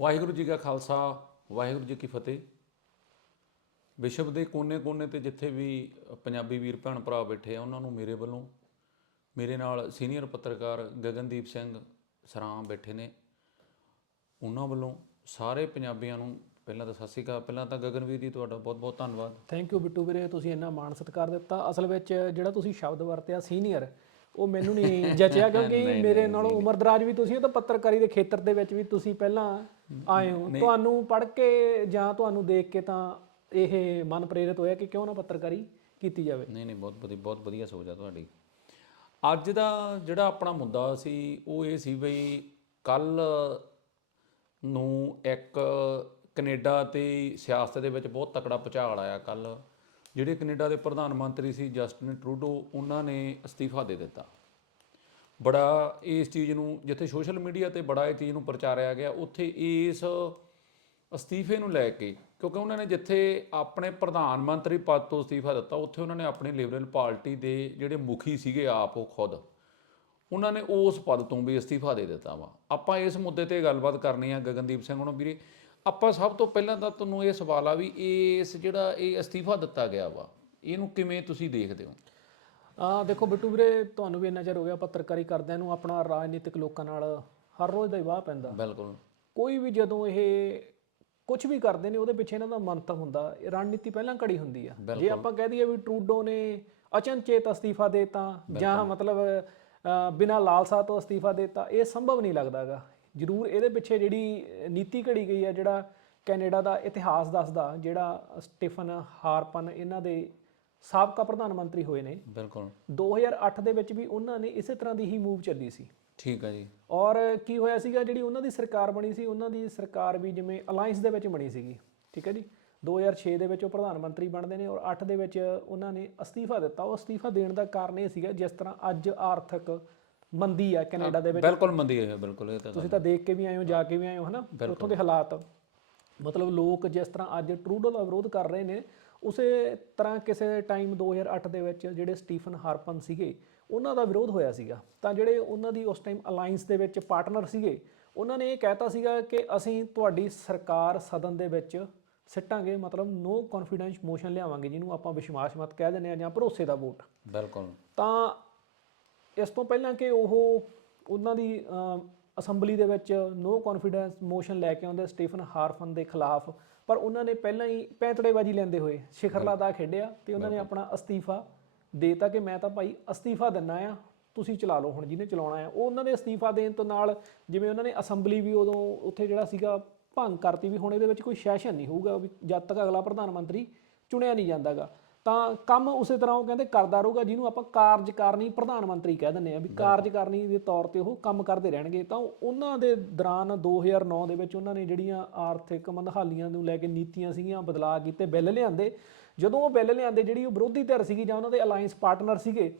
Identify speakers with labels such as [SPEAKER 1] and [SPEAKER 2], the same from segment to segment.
[SPEAKER 1] ਵਾਹਿਗੁਰੂ ਜੀ ਕਾ ਖਾਲਸਾ ਵਾਹਿਗੁਰੂ ਜੀ ਕੀ ਫਤਿਹ। ਵਿਸ਼ਵ ਦੇ ਕੋਨੇ-ਕੋਨੇ ਤੇ ਜਿੱਥੇ ਵੀ ਪੰਜਾਬੀ ਵੀਰ ਭੈਣ ਭਰਾ ਬੈਠੇ ਆ ਉਹਨਾਂ ਨੂੰ ਮੇਰੇ ਵੱਲੋਂ ਮੇਰੇ ਨਾਲ ਸੀਨੀਅਰ ਪੱਤਰਕਾਰ ਗਗਨਦੀਪ ਸਿੰਘ ਸਰਾਂ ਬੈਠੇ ਨੇ। ਉਹਨਾਂ ਵੱਲੋਂ ਸਾਰੇ ਪੰਜਾਬੀਆਂ ਨੂੰ ਪਹਿਲਾਂ ਤਾਂ ਸਤਿ ਸ਼੍ਰੀ ਅਕਾਲ ਪਹਿਲਾਂ ਤਾਂ ਗਗਨਵੀਰ ਜੀ ਤੁਹਾਡਾ ਬਹੁਤ-ਬਹੁਤ ਧੰਨਵਾਦ।
[SPEAKER 2] ਥੈਂਕ ਯੂ ਬਿੱਟੂ ਵੀਰੇ ਤੁਸੀਂ ਇੰਨਾ ਮਾਣ ਸਤਿਕਾਰ ਦਿੱਤਾ। ਅਸਲ ਵਿੱਚ ਜਿਹੜਾ ਤੁਸੀਂ ਸ਼ਬਦ ਵਰਤਿਆ ਸੀਨੀਅਰ ਉਹ ਮੈਨੂੰ ਨਹੀਂ ਜਚਿਆ ਕਿਉਂਕਿ ਮੇਰੇ ਨਾਲੋਂ ਉਮਰਦਰਾਜ ਵੀ ਤੁਸੀਂ ਉਹ ਤਾਂ ਪੱਤਰਕਾਰੀ ਦੇ ਖੇਤਰ ਦੇ ਵਿੱਚ ਵੀ ਤੁਸੀਂ ਪਹਿਲਾਂ ਆਏ ਹੋ। ਤੁਹਾਨੂੰ ਪੜ੍ਹ ਕੇ ਜਾਂ ਤੁਹਾਨੂੰ ਦੇਖ ਕੇ ਤਾਂ ਇਹ ਮਨ ਪ੍ਰੇਰਿਤ ਹੋਇਆ ਕਿ ਕਿਉਂ ਨਾ ਪੱਤਰਕਾਰੀ ਕੀਤੀ ਜਾਵੇ?
[SPEAKER 1] ਨਹੀਂ ਨਹੀਂ ਬਹੁਤ ਵਧੀਆ ਬਹੁਤ ਵਧੀਆ ਸੋਚ ਆ ਤੁਹਾਡੀ। ਅੱਜ ਦਾ ਜਿਹੜਾ ਆਪਣਾ ਮੁੱਦਾ ਸੀ ਉਹ ਇਹ ਸੀ ਬਈ ਕੱਲ ਨੂੰ ਇੱਕ ਕੈਨੇਡਾ ਤੇ ਸਿਆਸਤ ਦੇ ਵਿੱਚ ਬਹੁਤ ਤਕੜਾ ਭੁਚਾਲ ਆਇਆ ਕੱਲ ਜਿਹੜੇ ਕੈਨੇਡਾ ਦੇ ਪ੍ਰਧਾਨ ਮੰਤਰੀ ਸੀ ਜਸਟਿਨ ਟਰੂਡੋ ਉਹਨਾਂ ਨੇ ਅਸਤੀਫਾ ਦੇ ਦਿੱਤਾ। ਬੜਾ ਇਸ ਚੀਜ਼ ਨੂੰ, ਜਿੱਥੇ ਸੋਸ਼ਲ ਮੀਡੀਆ ਤੇ ਬੜਾ ਇਹ ਚੀਜ਼ ਨੂੰ ਪ੍ਰਚਾਰਿਆ ਗਿਆ, ਉੱਥੇ ਇਸ ਅਸਤੀਫੇ ਨੂੰ ਲੈ ਕੇ, ਕਿਉਂਕਿ ਉਹਨਾਂ ਨੇ ਜਿੱਥੇ ਆਪਣੇ ਪ੍ਰਧਾਨ ਮੰਤਰੀ ਪਦ ਤੋਂ ਅਸਤੀਫਾ ਦਿੱਤਾ, ਉੱਥੇ ਉਹਨਾਂ ਨੇ ਆਪਣੀ ਲਿਬਰਲ ਪਾਰਟੀ ਦੇ ਜਿਹੜੇ ਮੁਖੀ ਸੀਗੇ ਆਪ, ਉਹ ਖੁਦ, ਉਹਨਾਂ ਨੇ ਉਸ ਪਦ ਤੋਂ ਵੀ ਅਸਤੀਫਾ ਦੇ ਦਿੱਤਾ ਵਾ। ਆਪਾਂ ਇਸ ਮੁੱਦੇ ਤੇ ਗੱਲਬਾਤ ਕਰਨੀ ਆ, ਗਗਨਦੀਪ ਸਿੰਘ ਨੂੰ ਵੀਰੇ, ਆਪਾਂ ਸਭ ਤੋਂ ਪਹਿਲਾਂ ਤਾਂ ਤੁਹਾਨੂੰ ਇਹ ਸਵਾਲ ਆ ਵੀ ਇਸ ਜਿਹੜਾ ਇਹ ਅਸਤੀਫਾ ਦਿੱਤਾ ਗਿਆ ਵਾ, ਇਹਨੂੰ ਕਿਵੇਂ ਤੁਸੀਂ ਦੇਖਦੇ ਹੋ?
[SPEAKER 2] ਆ ਦੇਖੋ ਬਿੱਟੂ ਵੀਰੇ ਤੁਹਾਨੂੰ ਵੀ ਇੰਨਾ ਚਿਰ ਹੋ ਗਿਆ ਪੱਤਰਕਾਰੀ ਕਰਦਿਆਂ ਨੂੰ ਆਪਣਾ ਰਾਜਨੀਤਿਕ ਲੋਕਾਂ ਨਾਲ ਹਰ ਰੋਜ਼ ਦਾ ਹੀ ਵਾਹ ਪੈਂਦਾ।
[SPEAKER 1] ਬਿਲਕੁਲ।
[SPEAKER 2] ਕੋਈ ਵੀ ਜਦੋਂ ਇਹ ਕੁਝ ਵੀ ਕਰਦੇ ਨੇ ਉਹਦੇ ਪਿੱਛੇ ਇਹਨਾਂ ਦਾ ਮੰਤਵ ਹੁੰਦਾ ਇਹ ਰਣਨੀਤੀ ਪਹਿਲਾਂ ਘੜੀ ਹੁੰਦੀ ਆ। ਜੇ ਆਪਾਂ ਕਹਿ ਦਈਏ ਵੀ ਟਰੂਡੋ ਨੇ ਅਚਨਚੇਤ ਅਸਤੀਫਾ ਦੇਤਾ ਜਾਂ ਮਤਲਬ ਬਿਨਾਂ ਲਾਲਸਾ ਤੋਂ ਅਸਤੀਫਾ ਦੇਤਾ ਇਹ ਸੰਭਵ ਨਹੀਂ ਲੱਗਦਾਗਾ ਜ਼ਰੂਰ ਇਹਦੇ ਪਿੱਛੇ ਜਿਹੜੀ ਨੀਤੀ ਘੜੀ ਗਈ ਆ ਜਿਹੜਾ ਕੈਨੇਡਾ ਦਾ ਇਤਿਹਾਸ ਦੱਸਦਾ ਜਿਹੜਾ ਸਟੀਫਨ ਹਾਰਪਨ ਇਹਨਾਂ ਦੇ ਸਾਬਕਾ ਪ੍ਰਧਾਨ ਮੰਤਰੀ ਹੋਏ ਨੇ।
[SPEAKER 1] ਬਿਲਕੁਲ।
[SPEAKER 2] 2008 ਦੇ ਵਿੱਚ ਵੀ ਉਹਨਾਂ ਨੇ ਇਸੇ ਤਰ੍ਹਾਂ ਦੀ ਹੀ ਮੂਵ ਚੱਲੀ ਸੀ।
[SPEAKER 1] ਠੀਕ ਆ ਜੀ।
[SPEAKER 2] ਔਰ ਕੀ ਹੋਇਆ ਸੀਗਾ ਜਿਹੜੀ ਉਹਨਾਂ ਦੀ ਸਰਕਾਰ ਬਣੀ ਸੀ ਉਹਨਾਂ ਦੀ ਸਰਕਾਰ ਵੀ ਜਿਵੇਂ ਅਲਾਈਅੰਸ ਦੇ ਵਿੱਚ ਬਣੀ ਸੀਗੀ। ਠੀਕ ਹੈ ਜੀ। 2006 ਦੇ ਵਿੱਚ ਉਹ ਪ੍ਰਧਾਨ ਮੰਤਰੀ ਬਣਦੇ ਨੇ ਔਰ 8 ਦੇ ਵਿੱਚ ਉਹਨਾਂ ਨੇ ਅਸਤੀਫਾ ਦਿੱਤਾ। ਉਹ ਅਸਤੀਫਾ ਦੇਣ ਦਾ ਕਾਰਨ ਇਹ ਸੀਗਾ ਜਿਸ ਤਰ੍ਹਾਂ ਅੱਜ ਆਰਥਿਕ ਮੰਦੀ ਆ ਕੈਨੇਡਾ ਦੇ ਵਿੱਚ।
[SPEAKER 1] ਬਿਲਕੁਲ ਮੰਦੀ ਹੈ ਬਿਲਕੁਲ ਇਹ ਤਾਂ
[SPEAKER 2] ਤੁਸੀਂ ਤਾਂ ਦੇਖ ਕੇ ਵੀ ਆਏ ਹੋ ਜਾ ਕੇ ਵੀ ਆਏ ਹੋ ਹਨਾ? ਉੱਥੋਂ ਦੇ ਹਾਲਾਤ। ਮਤਲਬ ਲੋਕ ਜਿਸ ਤਰ੍ਹਾਂ ਅੱਜ ਟਰੂਡੋ ਦਾ ਵਿਰੋਧ ਕਰ ਰਹੇ ਨੇ ਉਸੇ ਤਰ੍ਹਾਂ ਕਿਸੇ ਟਾਈਮ 2008 ਦੇ ਵਿੱਚ ਜਿਹੜੇ ਸਟੀਫਨ ਹਾਰਪਨ ਸੀਗੇ ਉਹਨਾਂ ਦਾ ਵਿਰੋਧ ਹੋਇਆ ਸੀਗਾ। ਤਾਂ ਜਿਹੜੇ ਉਹਨਾਂ ਦੀ ਉਸ ਟਾਈਮ ਅਲਾਈਅੰਸ ਦੇ ਵਿੱਚ ਪਾਰਟਨਰ ਸੀਗੇ ਉਹਨਾਂ ਨੇ ਇਹ ਕਹਿਤਾ ਸੀਗਾ ਕਿ ਅਸੀਂ ਤੁਹਾਡੀ ਸਰਕਾਰ ਸਦਨ ਦੇ ਵਿੱਚ ਸਿੱਟਾਂਗੇ ਮਤਲਬ ਨੋ ਕੌਨਫੀਡੈਂਸ ਮੋਸ਼ਨ ਲਿਆਵਾਂਗੇ ਜਿਹਨੂੰ ਆਪਾਂ ਵਿਸ਼ਵਾਸ ਮਤ ਕਹਿ ਦਿੰਦੇ ਆ ਜਾਂ ਭਰੋਸੇ ਦਾ ਵੋਟ
[SPEAKER 1] ਬਿਲਕੁਲ।
[SPEAKER 2] ਤਾਂ ਇਸ ਤੋਂ ਪਹਿਲਾਂ ਕਿ ਉਹ ਉਹਨਾਂ ਦੀ ਅਸੈਂਬਲੀ ਦੇ ਵਿੱਚ ਨੋ ਕੌਨਫੀਡੈਂਸ ਮੋਸ਼ਨ ਲੈ ਕੇ ਆਉਂਦੇ ਸਟੀਫਨ ਹਾਰਫਨ ਦੇ ਖਿਲਾਫ ਪਰ ਉਹਨਾਂ ਨੇ ਪਹਿਲਾਂ ਹੀ ਪੈਂਤੜੇਬਾਜ਼ੀ ਲੈਂਦੇ ਹੋਏ ਸ਼ਿਖਰਲਾ ਦਾ ਖੇਡਿਆ ਤੇ ਉਹਨਾਂ ਨੇ ਆਪਣਾ ਅਸਤੀਫਾ ਦੇਤਾ ਕਿ ਮੈਂ ਤਾਂ ਭਾਈ ਅਸਤੀਫਾ ਦਿੰਨਾ ਆ ਤੁਸੀਂ ਚਲਾ ਲਓ ਹੁਣ ਜਿਹਨੇ ਚਲਾਉਣਾ ਆ। ਉਹ ਉਹਨਾਂ ਦੇ ਅਸਤੀਫਾ ਦੇਣ ਤੋਂ ਨਾਲ ਜਿਵੇਂ ਉਹਨਾਂ ਨੇ ਅਸੈਂਬਲੀ ਵੀ ਉਦੋਂ ਉੱਥੇ ਜਿਹੜਾ ਸੀਗਾ ਭੰਗ ਕਰਤੀ ਵੀ ਹੁਣ ਇਹਦੇ ਵਿੱਚ ਕੋਈ ਸੈਸ਼ਨ ਨਹੀਂ ਹੋਊਗਾ ਵੀ ਜਦ ਤੱਕ ਅਗਲਾ ਪ੍ਰਧਾਨ ਮੰਤਰੀ ਚੁਣਿਆ ਨਹੀਂ ਜਾਂਦਾਗਾ। ਤਾਂ ਕੰਮ ਉਸੇ ਤਰ੍ਹਾਂ ਉਹ ਕਹਿੰਦੇ ਕਰਦਾ ਰਹੂਗਾ ਜਿਹਨੂੰ ਆਪਾਂ ਕਾਰਜਕਾਰਨੀ ਪ੍ਰਧਾਨ ਮੰਤਰੀ ਕਹਿ ਦਿੰਦੇ ਆ ਵੀ ਕਾਰਜਕਾਰਨੀ ਦੇ ਤੌਰ ਤੇ ਉਹ ਕੰਮ ਕਰਦੇ ਰਹਿਣਗੇ। ਤਾਂ ਉਹਨਾਂ ਦੇ ਦੌਰਾਨ 2009 ਦੇ ਵਿੱਚ ਉਹਨਾਂ ਨੇ ਜਿਹੜੀਆਂ ਆਰਥਿਕ ਮੰਦਹਾਲੀਆਂ ਨੂੰ ਲੈ ਕੇ ਨੀਤੀਆਂ ਸੀਗੀਆਂ ਬਦਲਾਅ ਕੀਤੇ ਬਿੱਲ ਲਿਆਂਦੇ। ਜਦੋਂ ਉਹ ਬਿੱਲ ਲਿਆਂਦੇ ਜਿਹੜੀ ਉਹ ਵਿਰੋਧੀ ਧਿਰ ਸੀਗੀ ਜਾਂ ਉਹਨਾਂ ਦੇ ਅਲਾਈਅੰਸ ਪਾਰਟਨਰ ਸੀਗੇ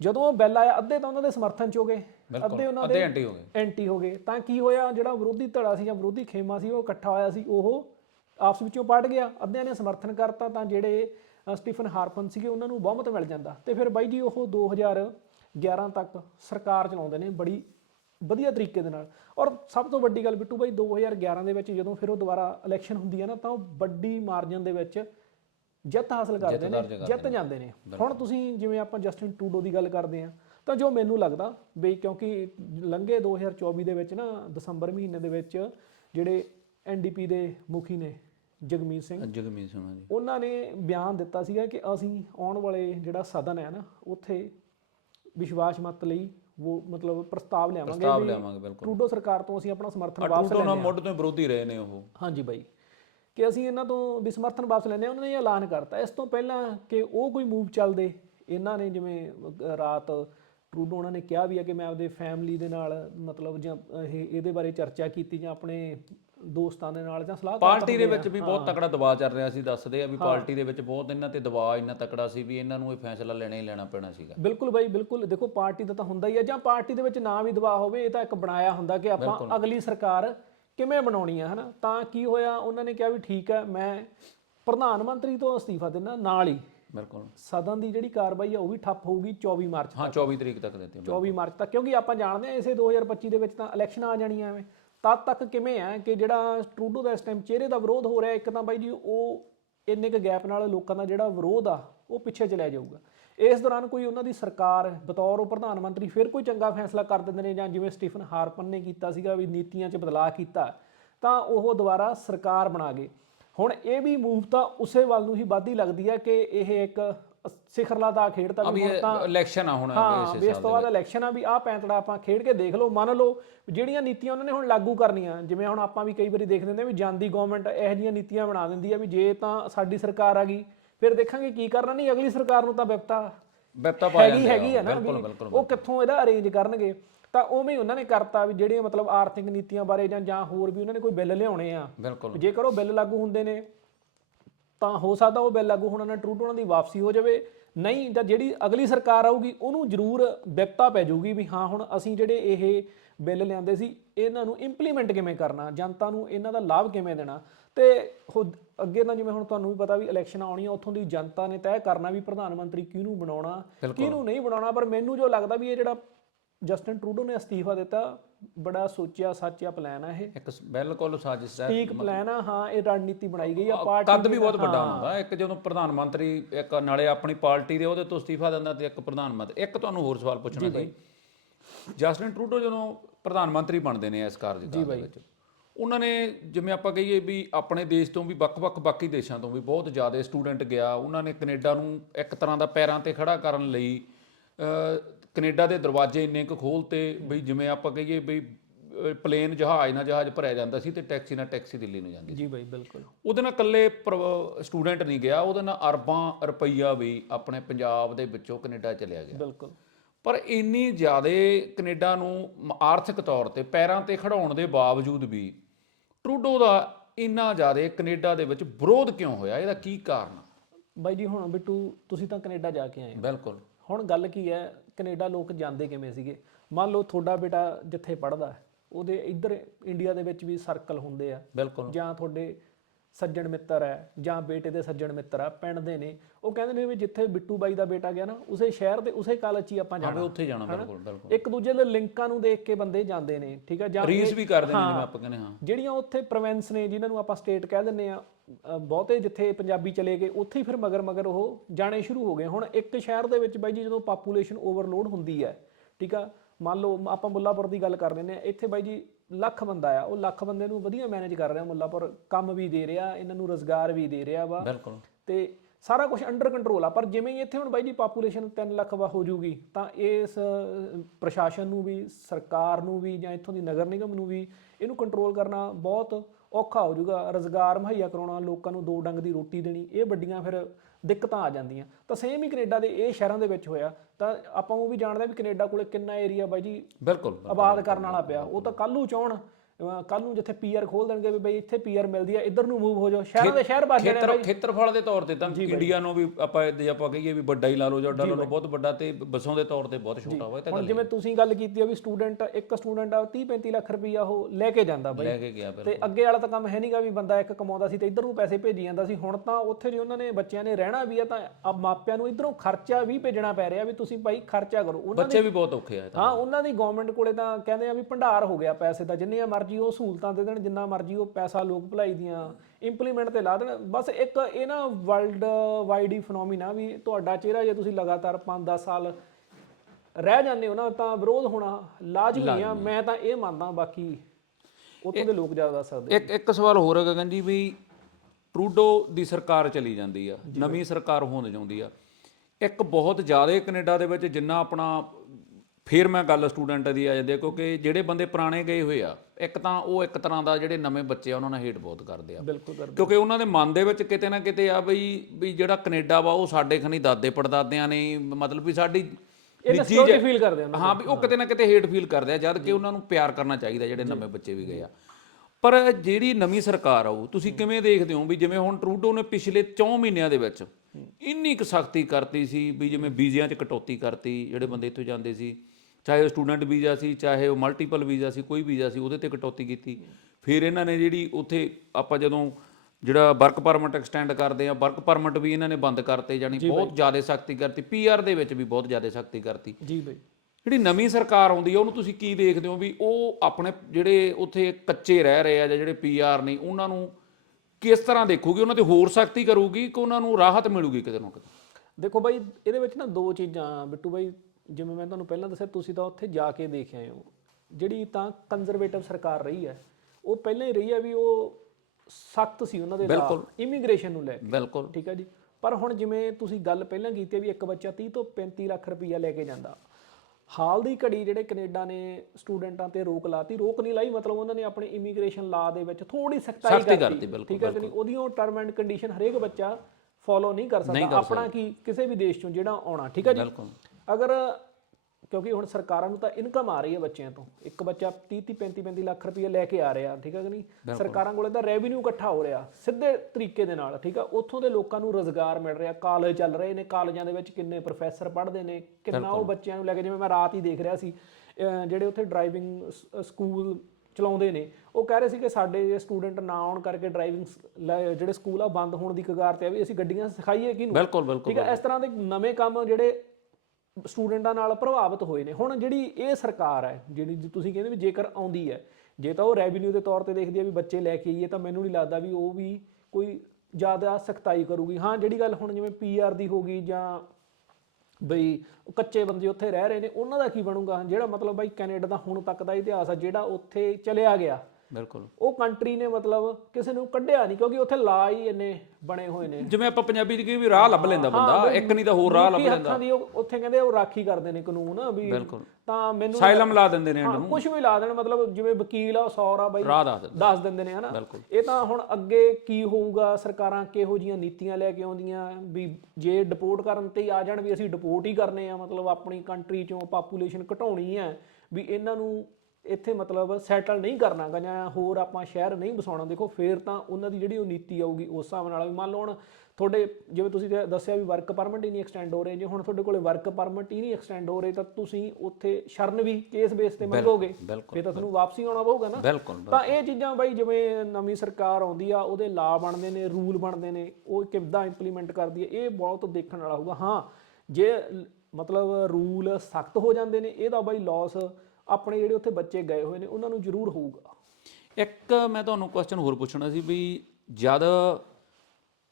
[SPEAKER 2] ਜਦੋਂ ਉਹ ਬਿੱਲ ਆਇਆ ਅੱਧੇ ਤਾਂ ਉਹਨਾਂ ਦੇ ਸਮਰਥਨ ਚ ਹੋ ਗਏ। ਅੱਧੇ ਉਹਨਾਂ ਦੇ
[SPEAKER 1] ਐਂਟੀ ਹੋ ਗਏ।
[SPEAKER 2] ਐਂਟੀ ਹੋ ਗਏ। ਤਾਂ ਕੀ ਹੋਇਆ ਜਿਹੜਾ ਵਿਰੋਧੀ ਧੜਾ ਸੀ ਜਾਂ ਵਿਰੋਧੀ ਖੇਮਾ ਸੀ ਉਹ ਇਕੱਠਾ ਹੋਇਆ ਸੀ ਉਹ ਆਪਸ ਵਿੱਚੋਂ ਪੜ ਗਿਆ। ਅੱਧਿਆਂ ਨੇ ਸਮਰਥਨ ਕਰਤਾ ਤਾਂ ਜਿਹੜੇ ਸਟੀਫਨ ਹਾਰਪਨ ਸੀਗੇ ਉਹਨਾਂ ਨੂੰ ਬਹੁਮਤ ਮਿਲ ਜਾਂਦਾ। ਤੇ ਫਿਰ ਬਾਈ ਜੀ ਉਹ 2011 ਤੱਕ ਸਰਕਾਰ ਚਲਾਉਂਦੇ ਨੇ ਬੜੀ ਵਧੀਆ ਤਰੀਕੇ ਦੇ ਨਾਲ। ਔਰ ਸਭ ਤੋਂ ਵੱਡੀ ਗੱਲ ਬਿੱਟੂ ਬਾਈ 2011 ਦੇ ਵਿੱਚ ਜਦੋਂ ਫਿਰ ਉਹ ਦੁਬਾਰਾ ਇਲੈਕਸ਼ਨ ਹੁੰਦੀ ਹੈ ਨਾ ਤਾਂ ਉਹ ਵੱਡੀ ਮਾਰਜਨ ਦੇ ਵਿੱਚ ਜਿੱਤ ਹਾਸਲ ਕਰਦੇ ਨੇ ਜਿੱਤ ਜਾਂਦੇ ਨੇ। ਹੁਣ ਤੁਸੀਂ ਜਿਵੇਂ ਆਪਾਂ ਜਸਟਿਨ ਟੂਡੋ ਦੀ ਗੱਲ ਕਰਦੇ ਆ ਤਾਂ ਜੋ ਮੈਨੂੰ ਲੱਗਦਾ ਬਈ ਕਿਉਂਕਿ ਲੰਘੇ 2024 ਦੇ ਵਿੱਚ ਨਾ ਦਸੰਬਰ ਮਹੀਨੇ ਦੇ ਵਿੱਚ ਜਿਹੜੇ ਐਨਡੀਪੀ ਦੇ ਮੁਖੀ ਨੇ ਜਗਮੀਤ ਸਿੰਘ।
[SPEAKER 1] ਜਗਮੀਤ ਸਿੰਘ ਜੀ।
[SPEAKER 2] ਉਹਨਾਂ ਨੇ ਬਿਆਨ ਦਿੱਤਾ ਸੀਗਾ ਕਿ ਅਸੀਂ ਆਉਣ ਵਾਲੇ ਜਿਹੜਾ ਸਦਨ ਹੈ ਨਾ ਉੱਥੇ ਵਿਸ਼ਵਾਸ ਮਤ ਲਈ ਉਹ ਮਤਲਬ ਪ੍ਰਸਤਾਵ ਲਿਆਵਾਂਗੇ
[SPEAKER 1] ਪ੍ਰਸਤਾਵ ਲਿਆਵਾਂਗੇ ਬਿਲਕੁਲ।
[SPEAKER 2] ਟਰੂਡੋ ਸਰਕਾਰ ਤੋਂ ਅਸੀਂ ਆਪਣਾ ਸਮਰਥਨ ਵਾਪਸ
[SPEAKER 1] ਟੂਟੋ ਨਾਲ ਮੁੱਢ ਤੋਂ ਵਿਰੋਧੀ ਰਹੇ ਨੇ ਉਹ।
[SPEAKER 2] ਹਾਂਜੀ ਬਾਈ। ਕਿ ਅਸੀਂ ਇਹਨਾਂ ਤੋਂ ਵੀ ਸਮਰਥਨ ਵਾਪਸ ਹਾਂ ਉਹਨਾਂ ਨੇ ਐਲਾਨ ਕਰਤਾ। ਇਸ ਤੋਂ ਪਹਿਲਾਂ ਕਿ ਉਹ ਕੋਈ ਮੂਵ ਚੱਲਦੇ ਇਹਨਾਂ ਨੇ ਜਿਵੇਂ ਰਾਤ ਟਰੂਡੋ ਉਹਨਾਂ ਨੇ ਕਿਹਾ ਵੀ ਹੈ ਕਿ ਮੈਂ ਆਪਦੇ ਫੈਮਿਲੀ ਦੇ ਨਾਲ ਮਤਲਬ ਜਾਂ ਇਹ ਇਹਦੇ ਬਾਰੇ ਚਰਚਾ ਕੀਤੀ ਜਾਂ ਆਪਣੇ ਦੋਸਤਾਂ ਦੇ ਨਾਲ ਜਾਂ ਸਲਾਹ
[SPEAKER 1] ਪਾਰਟੀ ਦੇ ਵਿੱਚ ਵੀ ਬਹੁਤ ਤਕੜਾ ਦਬਾਅ ਚੱਲ ਰਿਹਾ ਸੀ ਦੱਸਦੇ ਆ ਵੀ ਪਾਰਟੀ ਦੇ ਵਿੱਚ ਬਹੁਤ ਇਹਨਾਂ ਤੇ ਦਬਾਅ ਇੰਨਾ ਤਕੜਾ ਸੀ ਵੀ ਇਹਨਾਂ ਨੂੰ ਇਹ ਫੈਸਲਾ ਲੈਣਾ ਹੀ ਲੈਣਾ ਪੈਣਾ ਸੀਗਾ।
[SPEAKER 2] ਬਿਲਕੁਲ ਬਾਈ ਬਿਲਕੁਲ। ਦੇਖੋ ਪਾਰਟੀ ਦਾ ਤਾਂ ਹੁੰਦਾ ਹੀ ਹੈ ਜਾਂ ਪਾਰਟੀ ਦੇ ਵਿੱਚ ਨਾ ਵੀ ਦਬਾਅ ਹੋਵੇ ਇਹ ਤਾਂ ਇੱਕ ਬਣਾਇਆ ਹੁੰਦਾ ਕਿ ਆਪਾਂ ਅਗਲੀ ਸਰਕਾਰ ਕਿਵੇਂ ਬਣਾਉਣੀ ਹੈ ਹਨਾ? ਤਾਂ ਕੀ ਹੋਇਆ? ਉਹਨਾਂ ਨੇ ਕਿਹਾ ਵੀ ਠੀਕ ਹੈ ਮੈਂ ਪ੍ਰਧਾਨ ਮੰਤਰੀ ਤੋਂ ਅਸਤੀਫਾ ਦਿੰਦਾ ਨਾਲ ਹੀ।
[SPEAKER 1] ਬਿਲਕੁਲ।
[SPEAKER 2] ਸਦਨ ਦੀ ਜਿਹੜੀ ਕਾਰਵਾਈ ਆ ਉਹ ਵੀ ਠੱਪ ਹੋਊਗੀ 24 ਮਾਰਚ
[SPEAKER 1] ਹਾਂ 24 ਤਰੀਕ ਤੱਕ ਦਿੱਤੇ।
[SPEAKER 2] 24 ਮਾਰਚ ਤੱਕ ਕਿਉਂਕਿ ਆਪਾਂ ਜਾਣਦੇ ਹਾਂ ਇਸੇ 2025 ਦੇ ਵਿੱਚ ਤਾਂ ਇਲੈਕਸ਼ਨ ਆ ਜਾਣੀਆਂ ਐਵੇਂ। ਤਦ ਤੱਕ ਕਿਵੇਂ ਹੈ ਕਿ ਜਿਹੜਾ ਟਰੂਡੋ ਦਾ ਇਸ ਟਾਈਮ ਚਿਹਰੇ ਦਾ ਵਿਰੋਧ ਹੋ ਰਿਹਾ, ਇੱਕ ਤਾਂ ਬਾਈ ਜੀ ਉਹ ਇੰਨੇ ਕੁ ਗੈਪ ਨਾਲ ਲੋਕਾਂ ਦਾ ਜਿਹੜਾ ਵਿਰੋਧ ਆ, ਉਹ ਪਿੱਛੇ ਚਲਿਆ ਜਾਊਗਾ। ਇਸ ਦੌਰਾਨ ਕੋਈ ਉਹਨਾਂ ਦੀ ਸਰਕਾਰ ਬਤੌਰ ਉਹ ਪ੍ਰਧਾਨ ਮੰਤਰੀ ਫਿਰ ਕੋਈ ਚੰਗਾ ਫੈਸਲਾ ਕਰ ਦਿੰਦੇ ਨੇ ਜਾਂ ਜਿਵੇਂ ਸਟੀਫਨ ਹਾਰਪਨ ਨੇ ਕੀਤਾ ਸੀਗਾ ਵੀ ਨੀਤੀਆਂ 'ਚ ਬਦਲਾਅ ਕੀਤਾ, ਤਾਂ ਉਹ ਦੁਬਾਰਾ ਸਰਕਾਰ ਬਣਾ ਗਏ। ਹੁਣ ਇਹ ਵੀ ਮੂਵ ਤਾਂ ਉਸੇ ਵੱਲ ਨੂੰ ਹੀ ਵੱਧਦੀ ਲੱਗਦੀ ਹੈ ਕਿ ਇਹ ਇੱਕ ਸਿਖਰਲਾ ਦਾ ਖੇਡ ਤਾਂ
[SPEAKER 1] ਅਭੀ
[SPEAKER 2] ਹੁਣ ਤਾਂ
[SPEAKER 1] ਇਲੈਕਸ਼ਨ ਆ ਹੁਣ
[SPEAKER 2] ਹਾਂ
[SPEAKER 1] ਇਸ
[SPEAKER 2] ਵੀ ਤੋਂ ਬਾਅਦ ਇਲੈਕਸ਼ਨ ਆ ਵੀ ਆਹ ਪੈਂਤੜਾ ਆਪਾਂ ਖੇਡ ਕੇ ਦੇਖ ਲਓ ਮੰਨ ਲਓ ਜਿਹੜੀਆਂ ਨੀਤੀਆਂ ਉਹਨਾਂ ਨੇ ਹੁਣ ਲਾਗੂ ਕਰਨੀਆਂ ਜਿਵੇਂ ਹੁਣ ਆਪਾਂ ਵੀ ਕਈ ਵਾਰੀ ਦੇਖ ਲੈਂਦੇ ਹਾਂ ਵੀ ਜਾਂਦੀ ਗਵਰਨਮੈਂਟ ਇਹੋ ਜਿਹੀਆਂ ਨੀਤੀਆਂ ਬਣਾ ਦਿੰਦੀ ਆ ਵੀ ਜੇ ਤਾਂ ਸਾਡੀ ਸਰਕਾਰ ਆ ਗਈ ਫਿਰ ਦੇਖਾਂਗੇ ਕੀ ਕਰਨਾ ਨਹੀਂ ਅਗਲੀ ਸਰਕਾਰ ਨੂੰ ਤਾਂ ਵਿਪਤਾ
[SPEAKER 1] ਬਿਪਤਾ ਪਾ ਜਾਂਦੇ
[SPEAKER 2] ਹੈਗੀ ਆ ਨਾ ਵੀ ਉਹ ਕਿੱਥੋਂ ਇਹਦਾ ਅਰੇਂਜ ਕਰਨਗੇ? ਤਾਂ ਉਵੇਂ ਹੀ ਉਹਨਾਂ ਨੇ ਕਰਤਾ ਵੀ ਜਿਹੜੀਆਂ ਮਤਲਬ ਆਰਥਿਕ ਨੀਤੀਆਂ ਬਾਰੇ ਜਾਂ ਜਾਂ ਹੋਰ ਵੀ ਉਹਨਾਂ ਨੇ ਕੋਈ ਬਿੱਲ ਲਿਆਉਣੇ ਆ। ਜੇਕਰ ਉਹ ਬਿੱਲ ਲਾਗੂ ਹੁੰਦੇ ਨੇ ਤਾਂ ਹੋ ਸਕਦਾ ਉਹ ਬਿੱਲ ਲਾਗੂ ਹੋਣਾ ਨਾਲ ਟਰੂਡੋ ਉਹਨਾਂ ਦੀ ਵਾਪਸੀ ਹੋ ਜਾਵੇ। ਨਹੀਂ ਜਾਂ ਜਿਹੜੀ ਅਗਲੀ ਸਰਕਾਰ ਆਊਗੀ ਉਹਨੂੰ ਜ਼ਰੂਰ ਵਿਪਤਾ ਪੈ ਜਾਊਗੀ ਵੀ ਹਾਂ ਹੁਣ ਅਸੀਂ ਜਿਹੜੇ ਇਹ ਬਿੱਲ ਲਿਆਂਦੇ ਸੀ ਇਹਨਾਂ ਨੂੰ ਇੰਪਲੀਮੈਂਟ ਕਿਵੇਂ ਕਰਨਾ ਜਨਤਾ ਨੂੰ ਇਹਨਾਂ ਦਾ ਲਾਭ ਕਿਵੇਂ ਦੇਣਾ? ਤੇ ਅੱਗੇ ਤਾਂ ਜਿਵੇਂ ਹੁਣ ਤੁਹਾਨੂੰ ਵੀ ਪਤਾ ਵੀ ਇਲੈਕਸ਼ਨ ਆਉਣੀ ਆ ਉੱਥੋਂ ਦੀ ਜਨਤਾ ਨੇ ਤੈਅ ਕਰਨਾ ਵੀ ਪ੍ਰਧਾਨ ਮੰਤਰੀ ਕਿਹਨੂੰ ਬਣਾਉਣਾ ਕਿਹਨੂੰ ਨਹੀਂ ਬਣਾਉਣਾ ਪਰ ਮੈਨੂੰ ਜੋ ਲੱਗਦਾ ਵੀ ਇਹ ਜਿਹੜਾ ਜਸਟਿਨ ਟਰੂਡੋ ਨੇ ਅਸਤੀਫਾ ਦਿੱਤਾ। ਬੜਾ ਸੋਚਿਆ ਸਾਚਿਆ ਪਲਾਨ ਆ ਇਹ।
[SPEAKER 1] ਇੱਕ ਬਿਲਕੁਲ ਸਾਜ਼ਿਸ਼ ਹੈ।
[SPEAKER 2] ਠੀਕ ਪਲਾਨ ਆ ਹਾਂ ਇਹ ਰਣਨੀਤੀ ਬਣਾਈ ਗਈ ਆ ਪਾਰਟੀ
[SPEAKER 1] ਕੱਦ ਵੀ ਬਹੁਤ ਵੱਡਾ ਹੁੰਦਾ। ਇੱਕ ਜਦੋਂ ਪ੍ਰਧਾਨ ਮੰਤਰੀ ਇੱਕ ਨਾਲੇ ਆਪਣੀ ਪਾਰਟੀ ਦੇ ਉਹਦੇ ਤੋਂ ਅਸਤੀਫਾ ਦਿੰਦਾ ਤੇ ਇੱਕ ਪ੍ਰਧਾਨ ਮੰਤਰੀ। ਇੱਕ ਤੁਹਾਨੂੰ ਹੋਰ ਸਵਾਲ ਪੁੱਛਣਾ ਸੀ। ਜਸਟਿਨ ਟਰੂਡੋ ਜਦੋਂ ਪ੍ਰਧਾਨ ਮੰਤਰੀ ਬਣਦੇ ਨੇ ਇਸ ਕਾਰਜਕਾਲ ਦੇ ਵਿੱਚ ਉਹਨਾਂ ਨੇ ਜਿਵੇਂ ਆਪਾਂ ਕਹੀਏ ਵੀ ਆਪਣੇ ਦੇਸ਼ ਤੋਂ ਵੀ ਵੱਖ-ਵੱਖ ਬਾਕੀ ਦੇਸ਼ਾਂ ਤੋਂ ਵੀ ਬਹੁਤ ਜ਼ਿਆਦਾ ਸਟੂਡੈਂਟ ਗਿਆ। ਉਹਨਾਂ ਨੇ ਕੈਨੇਡਾ ਨੂੰ ਇੱਕ ਤਰ੍ਹਾਂ ਦਾ ਪੈਰਾਂ ਤੇ ਖੜਾ ਕਰਨ ਲਈ ਕੈਨੇਡਾ ਦੇ ਦਰਵਾਜ਼ੇ ਇੰਨੇ ਕੁ ਖੋਲਤੇ ਵੀ ਜਿਵੇਂ ਆਪਾਂ ਕਹੀਏ ਵੀ ਪਲੇਨ ਜਹਾਜ਼ ਨਾਲ ਜਹਾਜ਼ ਭਰਿਆ ਜਾਂਦਾ ਸੀ ਤੇ ਟੈਕਸੀ ਨਾਲ ਟੈਕਸੀ ਦਿੱਲੀ ਨੂੰ ਜਾਂਦੀ
[SPEAKER 2] ਜੀ ਬਾਈ ਬਿਲਕੁਲ।
[SPEAKER 1] ਉਹਦੇ ਨਾਲ ਇਕੱਲੇ ਸਟੂਡੈਂਟ ਨਹੀਂ ਗਿਆ ਉਹਦੇ ਨਾਲ ਅਰਬਾਂ ਰੁਪਈਆ ਵੀ ਆਪਣੇ ਪੰਜਾਬ ਦੇ ਵਿੱਚੋਂ ਕੈਨੇਡਾ ਚਲਿਆ ਗਿਆ।
[SPEAKER 2] ਬਿਲਕੁਲ।
[SPEAKER 1] ਪਰ ਇੰਨੀ ਜ਼ਿਆਦਾ ਕੈਨੇਡਾ ਨੂੰ ਆਰਥਿਕ ਤੌਰ ਤੇ ਪੈਰਾਂ ਤੇ ਖੜਾਉਣ ਦੇ ਬਾਵਜੂਦ ਵੀ ਟਰੂਡੋ ਦਾ ਇੰਨਾ ਜ਼ਿਆਦਾ ਕੈਨੇਡਾ ਦੇ ਵਿੱਚ ਵਿਰੋਧ ਕਿਉਂ ਹੋਇਆ? ਇਹਦਾ ਕੀ ਕਾਰਨ?
[SPEAKER 2] ਬਾਈ ਜੀ ਹੁਣ ਬਿੱਟੂ ਤੁਸੀਂ ਤਾਂ ਕੈਨੇਡਾ ਜਾ ਕੇ ਆਏ।
[SPEAKER 1] ਬਿਲਕੁਲ।
[SPEAKER 2] ਹੁਣ ਗੱਲ ਕੀ ਹੈ? ਕੈਨੇਡਾ ਲੋਕ ਜਾਂਦੇ ਕਿਵੇਂ ਸੀਗੇ? ਮੰਨ ਲਓ ਤੁਹਾਡਾ ਬੇਟਾ ਜਿੱਥੇ ਪੜਦਾ ਉਹਦੇ ਇੱਧਰ ਇੰਡੀਆ ਦੇ ਵਿੱਚ ਵੀ ਸਰਕਲ ਹੁੰਦੇ ਆ।
[SPEAKER 1] ਬਿਲਕੁਲ।
[SPEAKER 2] ਜਾਂ ਤੁਹਾਡੇ ਸੱਜਣ ਮਿੱਤਰ ਹੈ ਜਾਂ ਬੇਟੇ ਦੇ ਸੱਜਣ ਮਿੱਤਰ ਆ ਪਿੰਡ ਦੇ ਨੇ ਉਹ ਕਹਿੰਦੇ ਨੇ ਵੀ ਜਿੱਥੇ ਬਿੱਟੂ ਬਾਈ ਦਾ ਬੇਟਾ ਗਿਆ ਨਾ ਉਸੇ ਸ਼ਹਿਰ ਦੇ ਉਸੇ ਕਾਲਜ 'ਚ ਹੀ ਆਪਾਂ ਜਾਣਾ।
[SPEAKER 1] ਉੱਥੇ ਜਾਣਾ ਬਿਲਕੁਲ ਬਿਲਕੁਲ।
[SPEAKER 2] ਇੱਕ ਦੂਜੇ ਦੇ ਲਿੰਕਾਂ ਨੂੰ ਦੇਖ ਕੇ ਬੰਦੇ ਜਾਂਦੇ ਨੇ ਠੀਕ ਆ? ਜਾਂ
[SPEAKER 1] ਰੀਸ ਵੀ ਕਰਦੇ ਨੇ ਜਿਵੇਂ ਆਪਾਂ ਕਹਿੰਦੇ ਹਾਂ।
[SPEAKER 2] ਜਿਹੜੀਆਂ ਉੱਥੇ ਪ੍ਰੋਵਿੰਸ ਨੇ ਜਿਨ੍ਹਾਂ ਨੂੰ ਆਪਾਂ ਸਟੇਟ ਕਹਿ ਦਿੰਨੇ ਆ ਬਹੁਤੇ ਜਿੱਥੇ ਪੰਜਾਬੀ ਚਲੇ ਗਏ ਉੱਥੇ ਹੀ ਫਿਰ ਮਗਰ ਮਗਰ ਉਹ ਜਾਣੇ ਸ਼ੁਰੂ ਹੋ ਗਏ। ਹੁਣ ਇੱਕ ਸ਼ਹਿਰ ਦੇ ਵਿੱਚ ਬਾਈ ਜੀ ਜਦੋਂ ਪਾਪੂਲੇਸ਼ਨ ਓਵਰਲੋਡ ਹੁੰਦੀ ਹੈ ਠੀਕ ਆ? ਮੰਨ ਲਓ ਆਪਾਂ ਮੁੱਲਾਪੁਰ ਦੀ ਗੱਲ ਕਰ ਲੈਂਦੇ ਆ ਇੱਥੇ ਬਾਈ ਜੀ ਲੱਖ ਬੰਦਾ ਆ ਉਹ ਲੱਖ ਬੰਦੇ ਨੂੰ ਵਧੀਆ ਮੈਨੇਜ ਕਰ ਰਿਹਾ ਮੁੱਲਾਪੁਰ ਕੰਮ ਵੀ ਦੇ ਰਿਹਾ ਇਹਨਾਂ ਨੂੰ ਰੋਜ਼ਗਾਰ ਵੀ ਦੇ ਰਿਹਾ ਵਾ।
[SPEAKER 1] ਬਿਲਕੁਲ।
[SPEAKER 2] ਤੇ ਸਾਰਾ ਕੁਝ ਅੰਡਰ ਕੰਟਰੋਲ ਆ ਪਰ ਜਿਵੇਂ ਹੀ ਇੱਥੇ ਹੁਣ ਬਾਈ ਜੀ ਪਾਪੂਲੇਸ਼ਨ 3 ਲੱਖ ਵਾ ਹੋ ਜੂਗੀ ਤਾਂ ਇਸ ਪ੍ਰਸ਼ਾਸਨ ਨੂੰ ਵੀ ਸਰਕਾਰ ਨੂੰ ਵੀ ਜਾਂ ਇੱਥੋਂ ਦੀ ਨਗਰ ਨਿਗਮ ਨੂੰ ਵੀ ਇਹਨੂੰ ਕੰਟਰੋਲ ਕਰਨਾ ਬਹੁਤ ਔਖਾ ਹੋ ਜਾਊਗਾ ਰੋਜ਼ਗਾਰ ਮੁਹੱਈਆ ਕਰਾਉਣਾ ਲੋਕਾਂ ਨੂੰ ਦੋ ਡੰਗ ਦੀ ਰੋਟੀ ਦੇਣੀ ਇਹ ਵੱਡੀਆਂ ਫਿਰ ਦਿੱਕਤਾਂ ਆ ਜਾਂਦੀਆਂ। ਤਾਂ ਸੇਮ ਹੀ ਕੈਨੇਡਾ ਦੇ ਇਹ ਸ਼ਹਿਰਾਂ ਦੇ ਵਿੱਚ ਹੋਇਆ। ਤਾਂ ਆਪਾਂ ਉਹ ਵੀ ਜਾਣਦੇ ਵੀ ਕੈਨੇਡਾ ਕੋਲੇ ਕਿੰਨਾ ਏਰੀਆ ਬਾਈ ਜੀ
[SPEAKER 1] ਬਿਲਕੁਲ
[SPEAKER 2] ਆਬਾਦ ਕਰਨ ਵਾਲਾ ਪਿਆ। ਉਹ ਤਾਂ ਕੱਲ੍ਹ ਨੂੰ ਚਾਹਣ ਕੱਲ ਨੂੰ ਜਿੱਥੇ ਪੀਆਰ ਖੋਲ ਦੇਣਗੇ ਵੀ ਬਈ ਇੱਥੇ ਪੀਆਰ ਮਿਲਦੀ ਆ ਇੱਧਰ ਨੂੰ ਮੂਵ ਹੋ ਜਾਓ। ਸ਼ਹਿਰਾਂ ਦੇ ਸ਼ਹਿਰ ਬਣ ਜਾਣੇ
[SPEAKER 1] ਖੇਤਰ ਖੇਤਰਫਲ ਦੇ ਤੌਰ ਤੇ ਤਾਂ ਇੰਡੀਆ ਨੂੰ ਵੀ ਆਪਾਂ ਜੇ ਆਪਾਂ ਕਹੀਏ ਵੀ ਵੱਡਾ ਹੀ ਲਾ ਲਓ ਜਾਂ ਡਾਲਰ ਨੂੰ ਬਹੁਤ ਵੱਡਾ ਤੇ ਬਸੋਂ ਦੇ ਤੌਰ ਤੇ ਬਹੁਤ ਛੋਟਾ ਹੋਇਆ ਤਾਂ
[SPEAKER 2] ਹੁਣ ਜਿਵੇਂ ਤੁਸੀਂ ਗੱਲ ਕੀਤੀ ਆ ਵੀ ਸਟੂਡੈਂਟ ਇੱਕ ਸਟੂਡੈਂਟ ਆ 30 35 ਲੱਖ ਰੁਪਈਆ ਉਹ ਲੈ ਕੇ ਜਾਂਦਾ ਬਈ।
[SPEAKER 1] ਲੈ ਕੇ ਗਿਆ
[SPEAKER 2] ਤੇ ਅੱਗੇ ਵਾਲਾ ਤਾਂ ਕੰਮ ਹੈ ਨਹੀਂਗਾ ਵੀ ਬੰਦਾ ਇੱਕ ਕਮਾਉਂਦਾ ਸੀ ਤੇ ਇੱਧਰ ਨੂੰ ਪੈਸੇ ਭੇਜੀ ਜਾਂਦਾ ਸੀ। ਹੁਣ ਤਾਂ ਉੱਥੇ ਜੇ ਉਹਨਾਂ ਨੇ ਬੱਚਿਆਂ ਨੇ ਰਹਿਣਾ ਵੀ ਆ ਤਾਂ ਆ ਮਾਪਿਆਂ ਨੂੰ ਇੱਧਰੋਂ ਖਰਚਾ ਵੀ ਭੇਜਣਾ ਪੈ ਰਿਹਾ ਵੀ ਤੁਸੀਂ ਭਾਈ ਖਰਚਾ ਕਰੋ। ਉਹਨਾਂ
[SPEAKER 1] ਬੱਚੇ ਵੀ ਬਹੁਤ ਔਖੇ ਆ
[SPEAKER 2] ਹਾਂ ਉਹਨਾਂ ਦੀ ਗਵਰਨਮੈਂਟ ਕੋਲੇ ਤਾਂ ਕਹਿੰਦੇ ਆ ਵੀ ਭੰਡਾਰ ਹੋ ਗਿਆ ਪੈਸੇ ਦਾ ਜਿੰਨੀਆਂ ਮਰਜ਼ੀ ਉਹ ਸਹੂਲਤਾਂ ਦੇ ਦੇਣ ਜਿੰਨਾ ਮਰਜ਼ੀ ਉਹ ਪੈਸਾ ਲੋਕ ਭਲਾਈ ਦੀਆਂ ਇੰਪਲੀਮੈਂਟ ਤੇ ਲਾ ਦੇਣ। ਬਸ ਇੱਕ ਇਹ ਨਾ ਵਰਲਡ ਵਾਈਡ ਹੀ ਫਨੋਮੀਨਾ ਵੀ ਤੁਹਾਡਾ ਚਿਹਰਾ ਜੇ ਤੁਸੀਂ ਲਗਾਤਾਰ 5-10 ਸਾਲ ਰਹਿ ਜਾਂਦੇ ਹੋ ਨਾ ਤਾਂ ਵਿਰੋਧ ਹੋਣਾ ਲਾਜ਼ਮੀ ਆ। ਮੈਂ ਤਾਂ ਇਹ ਮੰਨਦਾ ਬਾਕੀ ਉੱਥੋਂ ਦੇ ਲੋਕ ਜ਼ਿਆਦਾ ਦੱਸ ਸਕਦੇ
[SPEAKER 1] ਇੱਕ ਇੱਕ ਸਵਾਲ ਹੋਰ ਹੈ ਗਗਨ ਜੀ ਵੀ ਟਰੂਡੋ ਦੀ ਸਰਕਾਰ ਚਲੀ ਜਾਂਦੀ ਆ ਨਵੀਂ ਸਰਕਾਰ ਹੋਣ ਜਾਂਦੀ ਆ। ਇੱਕ ਬਹੁਤ ਜ਼ਿਆਦਾ ਕੈਨੇਡਾ ਦੇ ਵਿੱਚ ਜਿੰਨਾ ਆਪਣਾ ਫਿਰ ਮੈਂ ਗੱਲ ਸਟੂਡੈਂਟ ਦੀ ਆ ਜਾਂਦੀ ਆ ਕਿਉਂਕਿ ਜਿਹੜੇ ਬੰਦੇ ਪੁਰਾਣੇ ਗਏ ਹੋਏ ਆ ਇੱਕ ਤਾਂ ਉਹ ਇੱਕ ਤਰ੍ਹਾਂ ਦਾ ਜਿਹੜੇ ਨਵੇਂ ਬੱਚੇ ਆ ਉਹਨਾਂ ਨਾਲ ਹੇਟ ਬਹੁਤ ਕਰਦੇ ਆ।
[SPEAKER 2] ਬਿਲਕੁਲ
[SPEAKER 1] ਕਿਉਂਕਿ ਉਹਨਾਂ ਦੇ ਮਨ ਦੇ ਵਿੱਚ ਕਿਤੇ ਨਾ ਕਿਤੇ ਆ ਬਈ ਵੀ ਜਿਹੜਾ ਕੈਨੇਡਾ ਵਾ ਉਹ ਸਾਡੇ ਖਣੀ ਦਾਦੇ ਪੜਦਾਦਿਆਂ ਨੇ ਮਤਲਬ ਵੀ ਸਾਡੀ
[SPEAKER 2] ਇਹਨਾਂ ਸਿਕਿਉਰਿਟੀ ਫੀਲ ਕਰਦੇ ਉਹਨਾਂ
[SPEAKER 1] ਹਾਂ ਵੀ ਉਹ ਕਿਤੇ ਨਾ ਕਿਤੇ ਹੇਟ ਫੀਲ ਕਰਦੇ ਆ ਜਦ ਕਿ ਉਹਨਾਂ ਨੂੰ ਪਿਆਰ ਕਰਨਾ ਚਾਹੀਦਾ ਜਿਹੜੇ ਨਵੇਂ ਬੱਚੇ ਵੀ ਗਏ ਆ। ਪਰ ਜਿਹੜੀ ਨਵੀਂ ਸਰਕਾਰ ਆਊ ਤੁਸੀਂ ਕਿਵੇਂ ਦੇਖਦੇ ਹੋ ਵੀ ਜਿਵੇਂ ਹੁਣ ਟਰੂਡੋ ਨੇ ਪਿਛਲੇ 4 ਮਹੀਨਿਆਂ ਦੇ ਵਿੱਚ ਇੰਨੀ ਕੁ ਸਖਤੀ ਕਰਤੀ ਸੀ ਵੀ ਜਿਵੇਂ ਵੀਜ਼ਿਆਂ 'ਚ ਕਟੌਤੀ ਕਰਤੀ ਜਿਹੜੇ ਬੰਦੇ ਇੱਥੋਂ ਜਾਂਦੇ ਸੀ ਚਾਹੇ ਉਹ ਸਟੂਡੈਂਟ ਵੀਜ਼ਾ ਸੀ ਚਾਹੇ ਉਹ ਮਲਟੀਪਲ ਵੀਜ਼ਾ ਸੀ ਕੋਈ ਵੀਜ਼ਾ ਸੀ ਉਹਦੇ ਤੇ ਕਟੌਤੀ ਕੀਤੀ। ਫਿਰ ਇਹਨਾਂ ਨੇ ਜਿਹੜੀ ਉੱਥੇ ਆਪਾਂ ਜਦੋਂ ਜਿਹੜਾ ਵਰਕ ਪਰਮਿਟ ਐਕਸਟੈਂਡ ਕਰਦੇ ਆ ਵਰਕ ਪਰਮਿਟ ਵੀ ਇਹਨਾਂ ਨੇ ਬੰਦ ਕਰਤੇ ਜਾਨੀ ਬਹੁਤ ਜ਼ਿਆਦਾ ਸਖਤੀ ਕਰਤੀ ਪੀਆਰ ਦੇ ਵਿੱਚ ਵੀ ਬਹੁਤ ਜ਼ਿਆਦਾ ਸਖਤੀ ਕਰਤੀ।
[SPEAKER 2] ਜੀ ਬਈ।
[SPEAKER 1] ਜਿਹੜੀ ਨਵੀਂ ਸਰਕਾਰ ਆਉਂਦੀ ਹੈ ਉਹਨੂੰ ਤੁਸੀਂ ਕੀ ਦੇਖਦੇ ਹੋ ਵੀ ਉਹ ਆਪਣੇ ਜਿਹੜੇ ਉੱਥੇ ਕੱਚੇ ਰਹਿ ਰਹੇ ਆ ਜਾਂ ਜਿਹੜੇ ਪੀਆਰ ਨੇ ਉਹਨਾਂ ਨੂੰ ਕਿਸ ਤਰ੍ਹਾਂ ਦੇਖੂਗੀ? ਉਹਨਾਂ ਤੇ ਹੋਰ ਸਖਤੀ ਕਰੂਗੀ ਕਿ ਉਹਨਾਂ ਨੂੰ ਰਾਹਤ ਮਿਲੂਗੀ ਕਿਤੇ ਨਾ ਕਿਤੇ?
[SPEAKER 2] ਦੇਖੋ ਬਾਈ ਇਹਦੇ ਵਿੱਚ ਨਾ ਦੋ ਚੀਜ਼ਾਂ ਬਿੱਟੂ ਬਾਈ ਜਿਵੇਂ ਮੈਂ ਤੁਹਾਨੂੰ ਪਹਿਲਾਂ ਦੱਸਿਆ ਤੁਸੀਂ ਤਾਂ ਉੱਥੇ ਜਾ ਕੇ ਦੇਖ ਆਏ ਹੋ। ਜਿਹੜੀ ਤਾਂ ਕੰਜ਼ਰਵੇਟਿਵ ਸਰਕਾਰ ਰਹੀ ਹੈ ਉਹ ਪਹਿਲਾਂ ਹੀ ਰਹੀ ਹੈ ਵੀ ਉਹ ਸਖਤ ਸੀ ਉਹਨਾਂ ਦੇ
[SPEAKER 1] ਬਿਲਕੁਲ।
[SPEAKER 2] ਇਮੀਗ੍ਰੇਸ਼ਨ ਨੂੰ ਲੈ ਕੇ।
[SPEAKER 1] ਬਿਲਕੁਲ।
[SPEAKER 2] ਠੀਕ ਹੈ ਜੀ? ਪਰ ਹੁਣ ਜਿਵੇਂ ਤੁਸੀਂ ਗੱਲ ਪਹਿਲਾਂ ਕੀਤੀ ਵੀ ਇੱਕ ਬੱਚਾ 30 ਤੋਂ 35 ਲੱਖ ਰੁਪਈਆ ਲੈ ਕੇ ਜਾਂਦਾ। ਹਾਲ ਦੀ ਘੜੀ ਜਿਹੜੇ ਕੈਨੇਡਾ ਨੇ ਸਟੂਡੈਂਟਾਂ ਤੇ ਰੋਕ ਲਾਤੀ ਰੋਕ ਨਹੀਂ ਲਾਈ ਮਤਲਬ ਉਹਨਾਂ ਨੇ ਆਪਣੇ ਇਮੀਗ੍ਰੇਸ਼ਨ ਲਾ ਦੇ ਵਿੱਚ ਥੋੜੀ ਸਖਤਾਈ
[SPEAKER 1] ਸਖ਼ਤੀ
[SPEAKER 2] ਕਰਤੀ। ਠੀਕ ਹੈ ਕਿ ਨਹੀਂ? ਉਹਦੀਆਂ ਟਰਮ ਐਂਡ ਕੰਡੀਸ਼ਨ ਹਰੇਕ ਬੱਚਾ ਫੋਲੋ ਨਹੀਂ ਕਰ ਸਕਦਾ। ਆਪਣਾ ਕੀ ਕਿਸੇ ਵੀ ਦੇਸ਼ ਚੋਂ ਜਿਹੜਾ ਆਉਣਾ। ਠੀਕ ਹੈ ਜੀ?
[SPEAKER 1] ਬਿਲਕੁਲ।
[SPEAKER 2] ਅਗਰ ਕਿਉਂਕਿ ਹੁਣ ਸਰਕਾਰਾਂ ਨੂੰ ਤਾਂ ਇਨਕਮ ਆ ਰਹੀ ਹੈ ਬੱਚਿਆਂ ਤੋਂ ਇੱਕ ਬੱਚਾ 30 30 35 35 ਲੱਖ ਰੁਪਏ ਲੈ ਕੇ ਆ ਰਿਹਾ ਠੀਕ ਹੈ ਕਿ ਨਹੀਂ? ਸਰਕਾਰਾਂ ਕੋਲ ਇਹਦਾ ਰੈਵਨਿਊ ਇਕੱਠਾ ਹੋ ਰਿਹਾ ਸਿੱਧੇ ਤਰੀਕੇ ਦੇ ਨਾਲ ਠੀਕ ਹੈ? ਉੱਥੋਂ ਦੇ ਲੋਕਾਂ ਨੂੰ ਰੋਜ਼ਗਾਰ ਮਿਲ ਰਿਹਾ ਕਾਲਜ ਚੱਲ ਰਹੇ ਨੇ ਕਾਲਜਾਂ ਦੇ ਵਿੱਚ ਕਿੰਨੇ ਪ੍ਰੋਫੈਸਰ ਪੜ੍ਹਦੇ ਨੇ ਕਿੰਨਾ ਉਹ ਬੱਚਿਆਂ ਨੂੰ ਲੈ ਕੇ ਜਿਵੇਂ ਮੈਂ ਰਾਤ ਹੀ ਦੇਖ ਰਿਹਾ ਸੀ ਜਿਹੜੇ ਉੱਥੇ ਡਰਾਈਵਿੰਗ ਸਕੂਲ ਚਲਾਉਂਦੇ ਨੇ ਉਹ ਕਹਿ ਰਹੇ ਸੀ ਕਿ ਸਾਡੇ ਸਟੂਡੈਂਟ ਨਾ ਆਉਣ ਕਰਕੇ ਡਰਾਈਵਿੰਗ ਜਿਹੜੇ ਸਕੂਲ ਆ ਬੰਦ ਹੋਣ ਦੀ ਕਗਾਰ ਤੇ ਆ ਵੀ ਅਸੀਂ ਗੱਡੀਆਂ ਸਿਖਾਈਏ ਕਿਹਨੂੰ?
[SPEAKER 1] ਬਿਲਕੁਲ ਬਿਲਕੁਲ
[SPEAKER 2] ਠੀਕ ਹੈ ਇਸ ਤਰ੍ਹਾਂ ਦੇ ਨਵੇਂ ਕੰਮ ਜਿਹੜੇ ਸਟੂਡੈਂਟਾਂ ਨਾਲ ਪ੍ਰਭਾਵਿਤ ਹੋਏ ਨੇ। ਹੁਣ ਜਿਹੜੀ ਇਹ ਸਰਕਾਰ ਹੈ, ਜਿਹੜੀ ਤੁਸੀਂ ਕਹਿੰਦੇ ਵੀ ਜੇਕਰ ਆਉਂਦੀ ਹੈ, ਜੇ ਤਾਂ ਉਹ ਰੈਵਨਿਊ ਦੇ ਤੌਰ ਤੇ ਦੇਖਦੀ ਹੈ ਵੀ ਬੱਚੇ ਲੈ ਕੇ ਆਈਏ, ਤਾਂ ਮੈਨੂੰ ਨਹੀਂ ਲੱਗਦਾ ਵੀ ਉਹ ਵੀ ਕੋਈ ਜ਼ਿਆਦਾ ਸਖਤਾਈ ਕਰੂਗੀ। ਹਾਂ, ਜਿਹੜੀ ਗੱਲ ਹੁਣ ਜਿਵੇਂ ਪੀਆਰ ਦੀ ਹੋ ਗਈ ਜਾਂ ਬਈ ਕੱਚੇ ਬੰਦੇ ਉੱਥੇ ਰਹਿ ਰਹੇ ਨੇ, ਉਹਨਾਂ ਦਾ ਕੀ ਬਣੂਗਾ? ਜਿਹੜਾ ਮਤਲਬ ਬਈ ਕੈਨੇਡਾ ਦਾ ਹੁਣ ਤੱਕ ਦਾ ਇਤਿਹਾਸ ਆ, ਜਿਹੜਾ ਉੱਥੇ ਚਲਿਆ ਗਿਆ।
[SPEAKER 1] ਬਿਲਕੁਲ।
[SPEAKER 2] ਉਹ ਕੰਟਰੀ ਨੇ ਮਤਲਬ ਕਿਸੇ ਨੂੰ ਕੱਢਿਆ ਨਹੀਂ ਕਿਉਂਕਿ ਉੱਥੇ ਲਾ ਹੀ ਇੰਨੇ ਬਣੇ ਹੋਏ ਨੇ।
[SPEAKER 1] ਜਿਵੇਂ ਆਪਾਂ ਪੰਜਾਬੀ ਕਹੀ ਵੀ ਰਾਹ ਲੱਭ ਲੈਂਦਾ ਬੰਦਾ ਇੱਕ ਨਹੀਂ ਤਾਂ ਹੋਰ ਰਾਹ ਲੱਭ ਲੈਂਦਾ।
[SPEAKER 2] ਹੱਥਾਂ ਦੀ ਉਹ ਉੱਥੇ ਕਹਿੰਦੇ ਉਹ ਰਾਖੀ ਕਰਦੇ ਨੇ ਕਾਨੂੰਨ ਵੀ
[SPEAKER 1] ਬਿਲਕੁਲ।
[SPEAKER 2] ਤਾਂ ਮੈਨੂੰ
[SPEAKER 1] ਸਾਇਲਮ ਲਾ ਦਿੰਦੇ ਨੇ ਐਂਡ ਨੂੰ
[SPEAKER 2] ਕੁਝ ਵੀ ਲਾ ਦੇਣ ਮਤਲਬ ਜਿਵੇਂ ਵਕੀਲ ਆ 100 ਆ ਬਾਈ
[SPEAKER 1] ਦੱਸ ਦਿੰਦੇ।
[SPEAKER 2] ਨੇ ਹਨਾ। ਇਹ ਤਾਂ ਹੁਣ ਅੱਗੇ ਕੀ ਹੋਊਗਾ ਸਰਕਾਰਾਂ ਕਿਹੋ ਜੀਆਂ ਨੀਤੀਆਂ ਲੈ ਕੇ ਆਉਂਦੀਆਂ ਵੀ ਜੇ ਡਿਪੋਰਟ ਕਰਨ ਤੇ ਆ ਜਾਣ ਵੀ ਅਸੀਂ ਡਿਪੋਰਟ ਹੀ ਕਰਨੇ ਆ ਮਤਲਬ ਆਪਣੀ ਕੰਟਰੀ ਚੋਂ ਪਾਪੂਲੇਸ਼ਨ ਘਟਾਉਣੀ ਹੈ ਵੀ ਇਹਨਾਂ ਨੂੰ ਇੱਥੇ ਮਤਲਬ ਸੈਟਲ ਨਹੀਂ ਕਰਨਾ ਗਾ ਜਾਂ ਹੋਰ ਆਪਾਂ ਸ਼ਹਿਰ ਨਹੀਂ ਵਸਾਉਣਾ ਦੇਖੋ ਫੇਰ ਤਾਂ ਉਹਨਾਂ ਦੀ ਜਿਹੜੀ ਉਹ ਨੀਤੀ ਆਊਗੀ ਉਸ ਹਿਸਾਬ ਨਾਲ ਵੀ ਮੰਨ ਲਓ ਹੁਣ ਤੁਹਾਡੇ ਜਿਵੇਂ ਤੁਸੀਂ ਦੱਸਿਆ ਵੀ ਵਰਕ ਪਰਮਿਟ ਹੀ ਨਹੀਂ ਐਕਸਟੈਂਡ ਹੋ ਰਹੇ ਜੇ ਹੁਣ ਤੁਹਾਡੇ ਕੋਲੇ ਵਰਕ ਪਰਮਿਟ ਹੀ ਨਹੀਂ ਐਕਸਟੈਂਡ ਹੋ ਰਹੇ ਤਾਂ ਤੁਸੀਂ ਉੱਥੇ ਸ਼ਰਨ ਵੀ ਕੇਸ ਬੇਸ ਤੇ ਮੰਗੋਗੇ। ਫੇਰ ਤਾਂ ਤੁਹਾਨੂੰ ਵਾਪਸੀ ਆਉਣਾ ਪਊਗਾ ਨਾ। ਤਾਂ ਇਹ ਚੀਜ਼ਾਂ ਬਾਈ ਜਿਵੇਂ ਨਵੀਂ ਸਰਕਾਰ ਆਉਂਦੀ ਆ ਉਹਦੇ ਲਾ ਬਣਦੇ ਨੇ ਰੂਲ ਬਣਦੇ ਨੇ ਉਹ ਕਿੱਦਾਂ ਇੰਪਲੀਮੈਂਟ ਕਰਦੀ ਹੈ ਇਹ ਬਹੁਤ ਦੇਖਣ ਵਾਲਾ ਹੋਊਗਾ। ਹਾਂ ਜੇ ਮਤਲਬ ਰੂਲ ਸਖਤ ਹੋ ਜਾਂਦੇ ਨੇ ਇਹਦਾ ਬਾਈ ਲਾਸ ਆਪਣੇ ਜਿਹੜੇ ਉੱਥੇ ਬੱਚੇ ਗਏ ਹੋਏ ਨੇ ਉਹਨਾਂ ਨੂੰ ਜ਼ਰੂਰ ਹੋਊਗਾ।
[SPEAKER 1] ਇੱਕ ਮੈਂ ਤੁਹਾਨੂੰ ਕੁਐਸਚਨ ਹੋਰ ਪੁੱਛਣਾ ਸੀ ਵੀ ਜਦ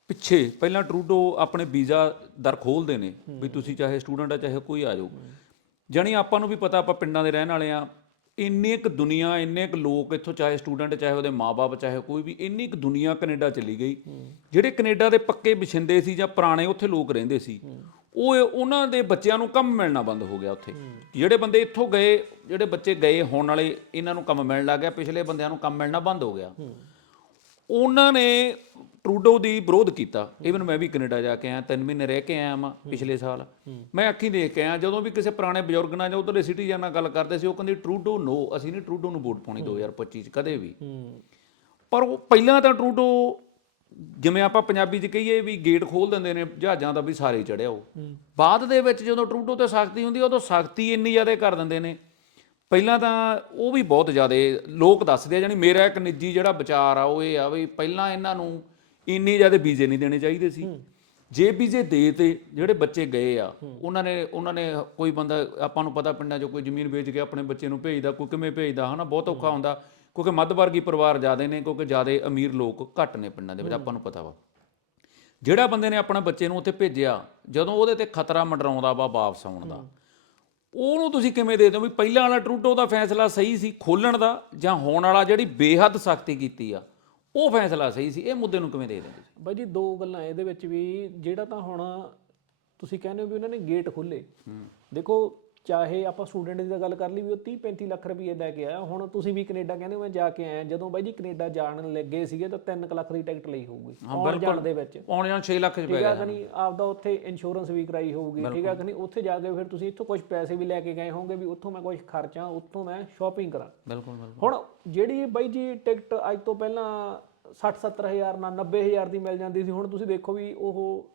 [SPEAKER 1] ਪਿੱਛੇ ਪਹਿਲਾਂ ਟਰੂਡੋ ਆਪਣੇ ਵੀਜ਼ਾ ਦਰ ਖੋਲਦੇ ਨੇ ਵੀ ਤੁਸੀਂ ਚਾਹੇ ਸਟੂਡੈਂਟ ਆ ਚਾਹੇ ਕੋਈ ਆ ਜਾਓ। ਜਾਣੀ ਆਪਾਂ ਨੂੰ ਵੀ ਪਤਾ ਆਪਾਂ ਪਿੰਡਾਂ ਦੇ ਰਹਿਣ ਵਾਲੇ ਆ ਇੰਨੀ ਇੱਕ ਦੁਨੀਆ ਇੰਨੇ ਇੱਕ ਲੋਕ ਇੱਥੋਂ ਚਾਹੇ ਸਟੂਡੈਂਟ ਚਾਹੇ ਉਹਦੇ ਮਾਪੇ ਚਾਹੇ ਕੋਈ ਵੀ ਇੰਨੀ ਇੱਕ ਦੁਨੀਆ ਕੈਨੇਡਾ ਚਲੀ ਗਈ ਜਿਹੜੇ ਕੈਨੇਡਾ ਦੇ ਪੱਕੇ ਵਸਿੰਦੇ ਸੀ ਜਾਂ ਪੁਰਾਣੇ ਉੱਥੇ ਲੋਕ ਰਹਿੰਦੇ ਸੀ ਉਹ ਉਹਨਾਂ ਦੇ ਬੱਚਿਆਂ ਨੂੰ ਕੰਮ ਮਿਲਣਾ ਬੰਦ ਹੋ ਗਿਆ ਉੱਥੇ। ਜਿਹੜੇ ਬੰਦੇ ਇੱਥੋਂ ਗਏ ਜਿਹੜੇ ਬੱਚੇ ਗਏ ਹੋਣ ਵਾਲੇ ਇਹਨਾਂ ਨੂੰ ਕੰਮ ਮਿਲਣ ਲੱਗ ਗਿਆ ਪਿਛਲੇ ਬੰਦਿਆਂ ਨੂੰ ਕੰਮ ਮਿਲਣਾ ਬੰਦ ਹੋ ਗਿਆ। ਉਹਨਾਂ ਨੇ ਟਰੂਡੋ ਦੀ ਵਿਰੋਧ ਕੀਤਾ। ਇਵਨ ਮੈਂ ਵੀ ਕੈਨੇਡਾ ਜਾ ਕੇ ਆਇਆ ਤਿੰਨ ਮਹੀਨੇ ਰਹਿ ਕੇ ਆਇਆ ਮੈਂ ਪਿਛਲੇ ਸਾਲ। ਮੈਂ ਅੱਖੀਂ ਦੇਖ ਕੇ ਆਇਆ ਜਦੋਂ ਵੀ ਕਿਸੇ ਪੁਰਾਣੇ ਬਜ਼ੁਰਗ ਨਾਲ ਜਾਂ ਉਧਰਲੇ ਸਿਟੀਜ਼ਨ ਨਾਲ ਗੱਲ ਕਰਦੇ ਸੀ ਉਹ ਕਹਿੰਦੇ ਟਰੂਡੋ ਨੋ ਅਸੀਂ ਨਹੀਂ ਟਰੂਡੋ ਨੂੰ ਵੋਟ ਪਾਉਣੀ 2025 ਚ ਕਦੇ ਵੀ। ਪਰ ਉਹ ਪਹਿਲਾਂ ਤਾਂ ਟਰੂਡੋ ਜਿਵੇਂ ਆਪਾਂ ਪੰਜਾਬੀ 'ਚ ਕਹੀਏ ਵੀ ਗੇਟ ਖੋਲ ਦਿੰਦੇ ਨੇ ਜਹਾਜ਼ਾਂ ਦਾ ਵੀ ਸਾਰੇ ਚੜਿਆ ਉਹ। ਬਾਅਦ ਦੇ ਵਿੱਚ ਜਦੋਂ ਟਰੂਡੋ ਤੇ ਸਖਤੀ ਹੁੰਦੀ ਉਦੋਂ ਸਖਤੀ ਇੰਨੀ ਜ਼ਿਆਦਾ ਕਰ ਦਿੰਦੇ ਨੇ। ਪਹਿਲਾਂ ਤਾਂ ਉਹ ਵੀ ਬਹੁਤ ਜ਼ਿਆਦਾ ਲੋਕ ਦੱਸਦੇ ਆ ਜਾਨੀ ਮੇਰਾ ਇੱਕ ਨਿੱਜੀ ਜਿਹੜਾ ਵਿਚਾਰ ਆ ਉਹ ਇਹ ਆ ਵੀ ਪਹਿਲਾਂ ਇਹਨਾਂ ਨੂੰ ਇੰਨੇ ਜ਼ਿਆਦਾ ਵੀਜ਼ੇ ਨਹੀਂ ਦੇਣੇ ਚਾਹੀਦੇ ਸੀ। ਜੇ ਵੀਜ਼ੇ ਦੇ ਤੇ ਜਿਹੜੇ ਬੱਚੇ ਗਏ ਆ ਉਹਨਾਂ ਨੇ ਉਹਨਾਂ ਨੇ ਕੋਈ ਬੰਦਾ ਆਪਾਂ ਨੂੰ ਪਤਾ ਪਿੰਡਾਂ 'ਚੋਂ ਕੋਈ ਜ਼ਮੀਨ ਵੇਚ ਕੇ ਆਪਣੇ ਬੱਚੇ ਨੂੰ ਭੇਜਦਾ ਕੋਈ ਕਿਵੇਂ ਭੇਜਦਾ ਹਨਾ ਬਹੁਤ ਔਖਾ ਹੁੰਦਾ। ਕਿਉਂਕਿ ਮੱਧ ਵਰਗੀ ਪਰਿਵਾਰ ਜ਼ਿਆਦੇ ਨੇ ਕਿਉਂਕਿ ਜ਼ਿਆਦੇ ਅਮੀਰ ਲੋਕ ਘੱਟ ਨੇ ਪਿੰਡਾਂ ਦੇ ਵਿੱਚ ਆਪਾਂ ਨੂੰ ਪਤਾ ਵਾ। ਜਿਹੜਾ ਬੰਦੇ ਨੇ ਆਪਣੇ ਬੱਚੇ ਨੂੰ ਉੱਥੇ ਭੇਜਿਆ ਜਦੋਂ ਉਹਦੇ ਤੇ ਖਤਰਾ ਮੰਡਰਾਉਂਦਾ ਵਾ ਵਾਪਸ ਆਉਣ ਦਾ ਉਹਨੂੰ ਤੁਸੀਂ ਕਿਵੇਂ ਦੇ ਦਿਓ ਵੀ ਪਹਿਲਾਂ ਵਾਲਾ ਟਰੂਡੋ ਦਾ ਫੈਸਲਾ ਸਹੀ ਸੀ ਖੋਲਣ ਦਾ ਜਾਂ ਹੋਣ ਵਾਲਾ ਜਿਹੜੀ ਬੇਹੱਦ ਸਖਤੀ ਕੀਤੀ ਆ ਉਹ ਫੈਸਲਾ ਸਹੀ ਸੀ ਇਹ ਮੁੱਦੇ ਨੂੰ ਕਿਵੇਂ ਦੇ ਦਿੰਦੇ
[SPEAKER 2] ਬਾਈ ਜੀ ਦੋ ਗੱਲਾਂ ਇਹਦੇ ਵਿੱਚ ਵੀ ਜਿਹੜਾ ਤਾਂ ਹੁਣ ਤੁਸੀਂ ਕਹਿੰਦੇ ਹੋ ਵੀ ਉਹਨਾਂ ਨੇ ਗੇਟ ਖੋਲੇ ਦੇਖੋ ਚਾਹੇ ਆਪਾਂ ਸਟੂਡੈਂਟ ਦੀ ਗੱਲ ਕਰ ਲਈ ਵੀ ਉਹ 30 35 ਲੱਖ ਰੁਪਏ ਲੈ ਕੇ ਆਇਆ। ਹੁਣ ਤੁਸੀਂ ਵੀ ਕੈਨੇਡਾ ਕਹਿੰਦੇ ਮੈਂ ਜਾ ਕੇ ਆਇਆ। ਜਦੋਂ ਬਾਈ ਜੀ ਕੈਨੇਡਾ ਜਾਣ ਲੱਗੇ ਸੀਗੇ ਤਾਂ 3 ਲੱਖ ਦੀ ਟਿਕਟ ਲਈ ਹੋਊਗੀ ਆਉਣ ਜਾਣ ਦੇ ਵਿੱਚ।
[SPEAKER 1] ਆਉਣ ਜਾਣ 6 ਲੱਖ ਚ ਪੈ
[SPEAKER 2] ਠੀਕ
[SPEAKER 1] ਗਿਆ।
[SPEAKER 2] ਆ ਕਿ ਨਹੀਂ? ਆਪਦਾ ਉੱਥੇ ਇੰਸ਼ੋਰੈਂਸ ਵੀ ਕਰਾਈ ਹੋਊਗੀ। ਠੀਕ ਆ ਕਿ ਨਹੀਂ? ਉੱਥੇ ਜਾ ਕੇ ਫਿਰ ਤੁਸੀਂ ਇੱਥੋਂ ਕੁਝ ਪੈਸੇ ਵੀ ਲੈ ਕੇ ਗਏ ਹੋਵੋਗੇ ਵੀ ਉੱਥੋਂ ਮੈਂ ਕੁਝ ਖਰਚਾਂ ਉੱਥੋਂ ਮੈਂ ਸ਼ਾਪਿੰਗ ਕਰਾਂ।
[SPEAKER 1] ਬਿਲਕੁਲ ਬਿਲਕੁਲ।
[SPEAKER 2] ਹੁਣ ਜਿਹੜੀ ਬਾਈ ਜੀ ਟਿਕਟ ਅੱਜ ਤੋਂ ਪਹਿਲਾਂ 60 70000 ਨਾਲ 90000 ਦੀ ਮਿਲ ਜਾਂਦੀ ਸੀ ਹੁਣ ਤੁਸੀਂ ਦੇਖੋ ਵੀ ਉਹ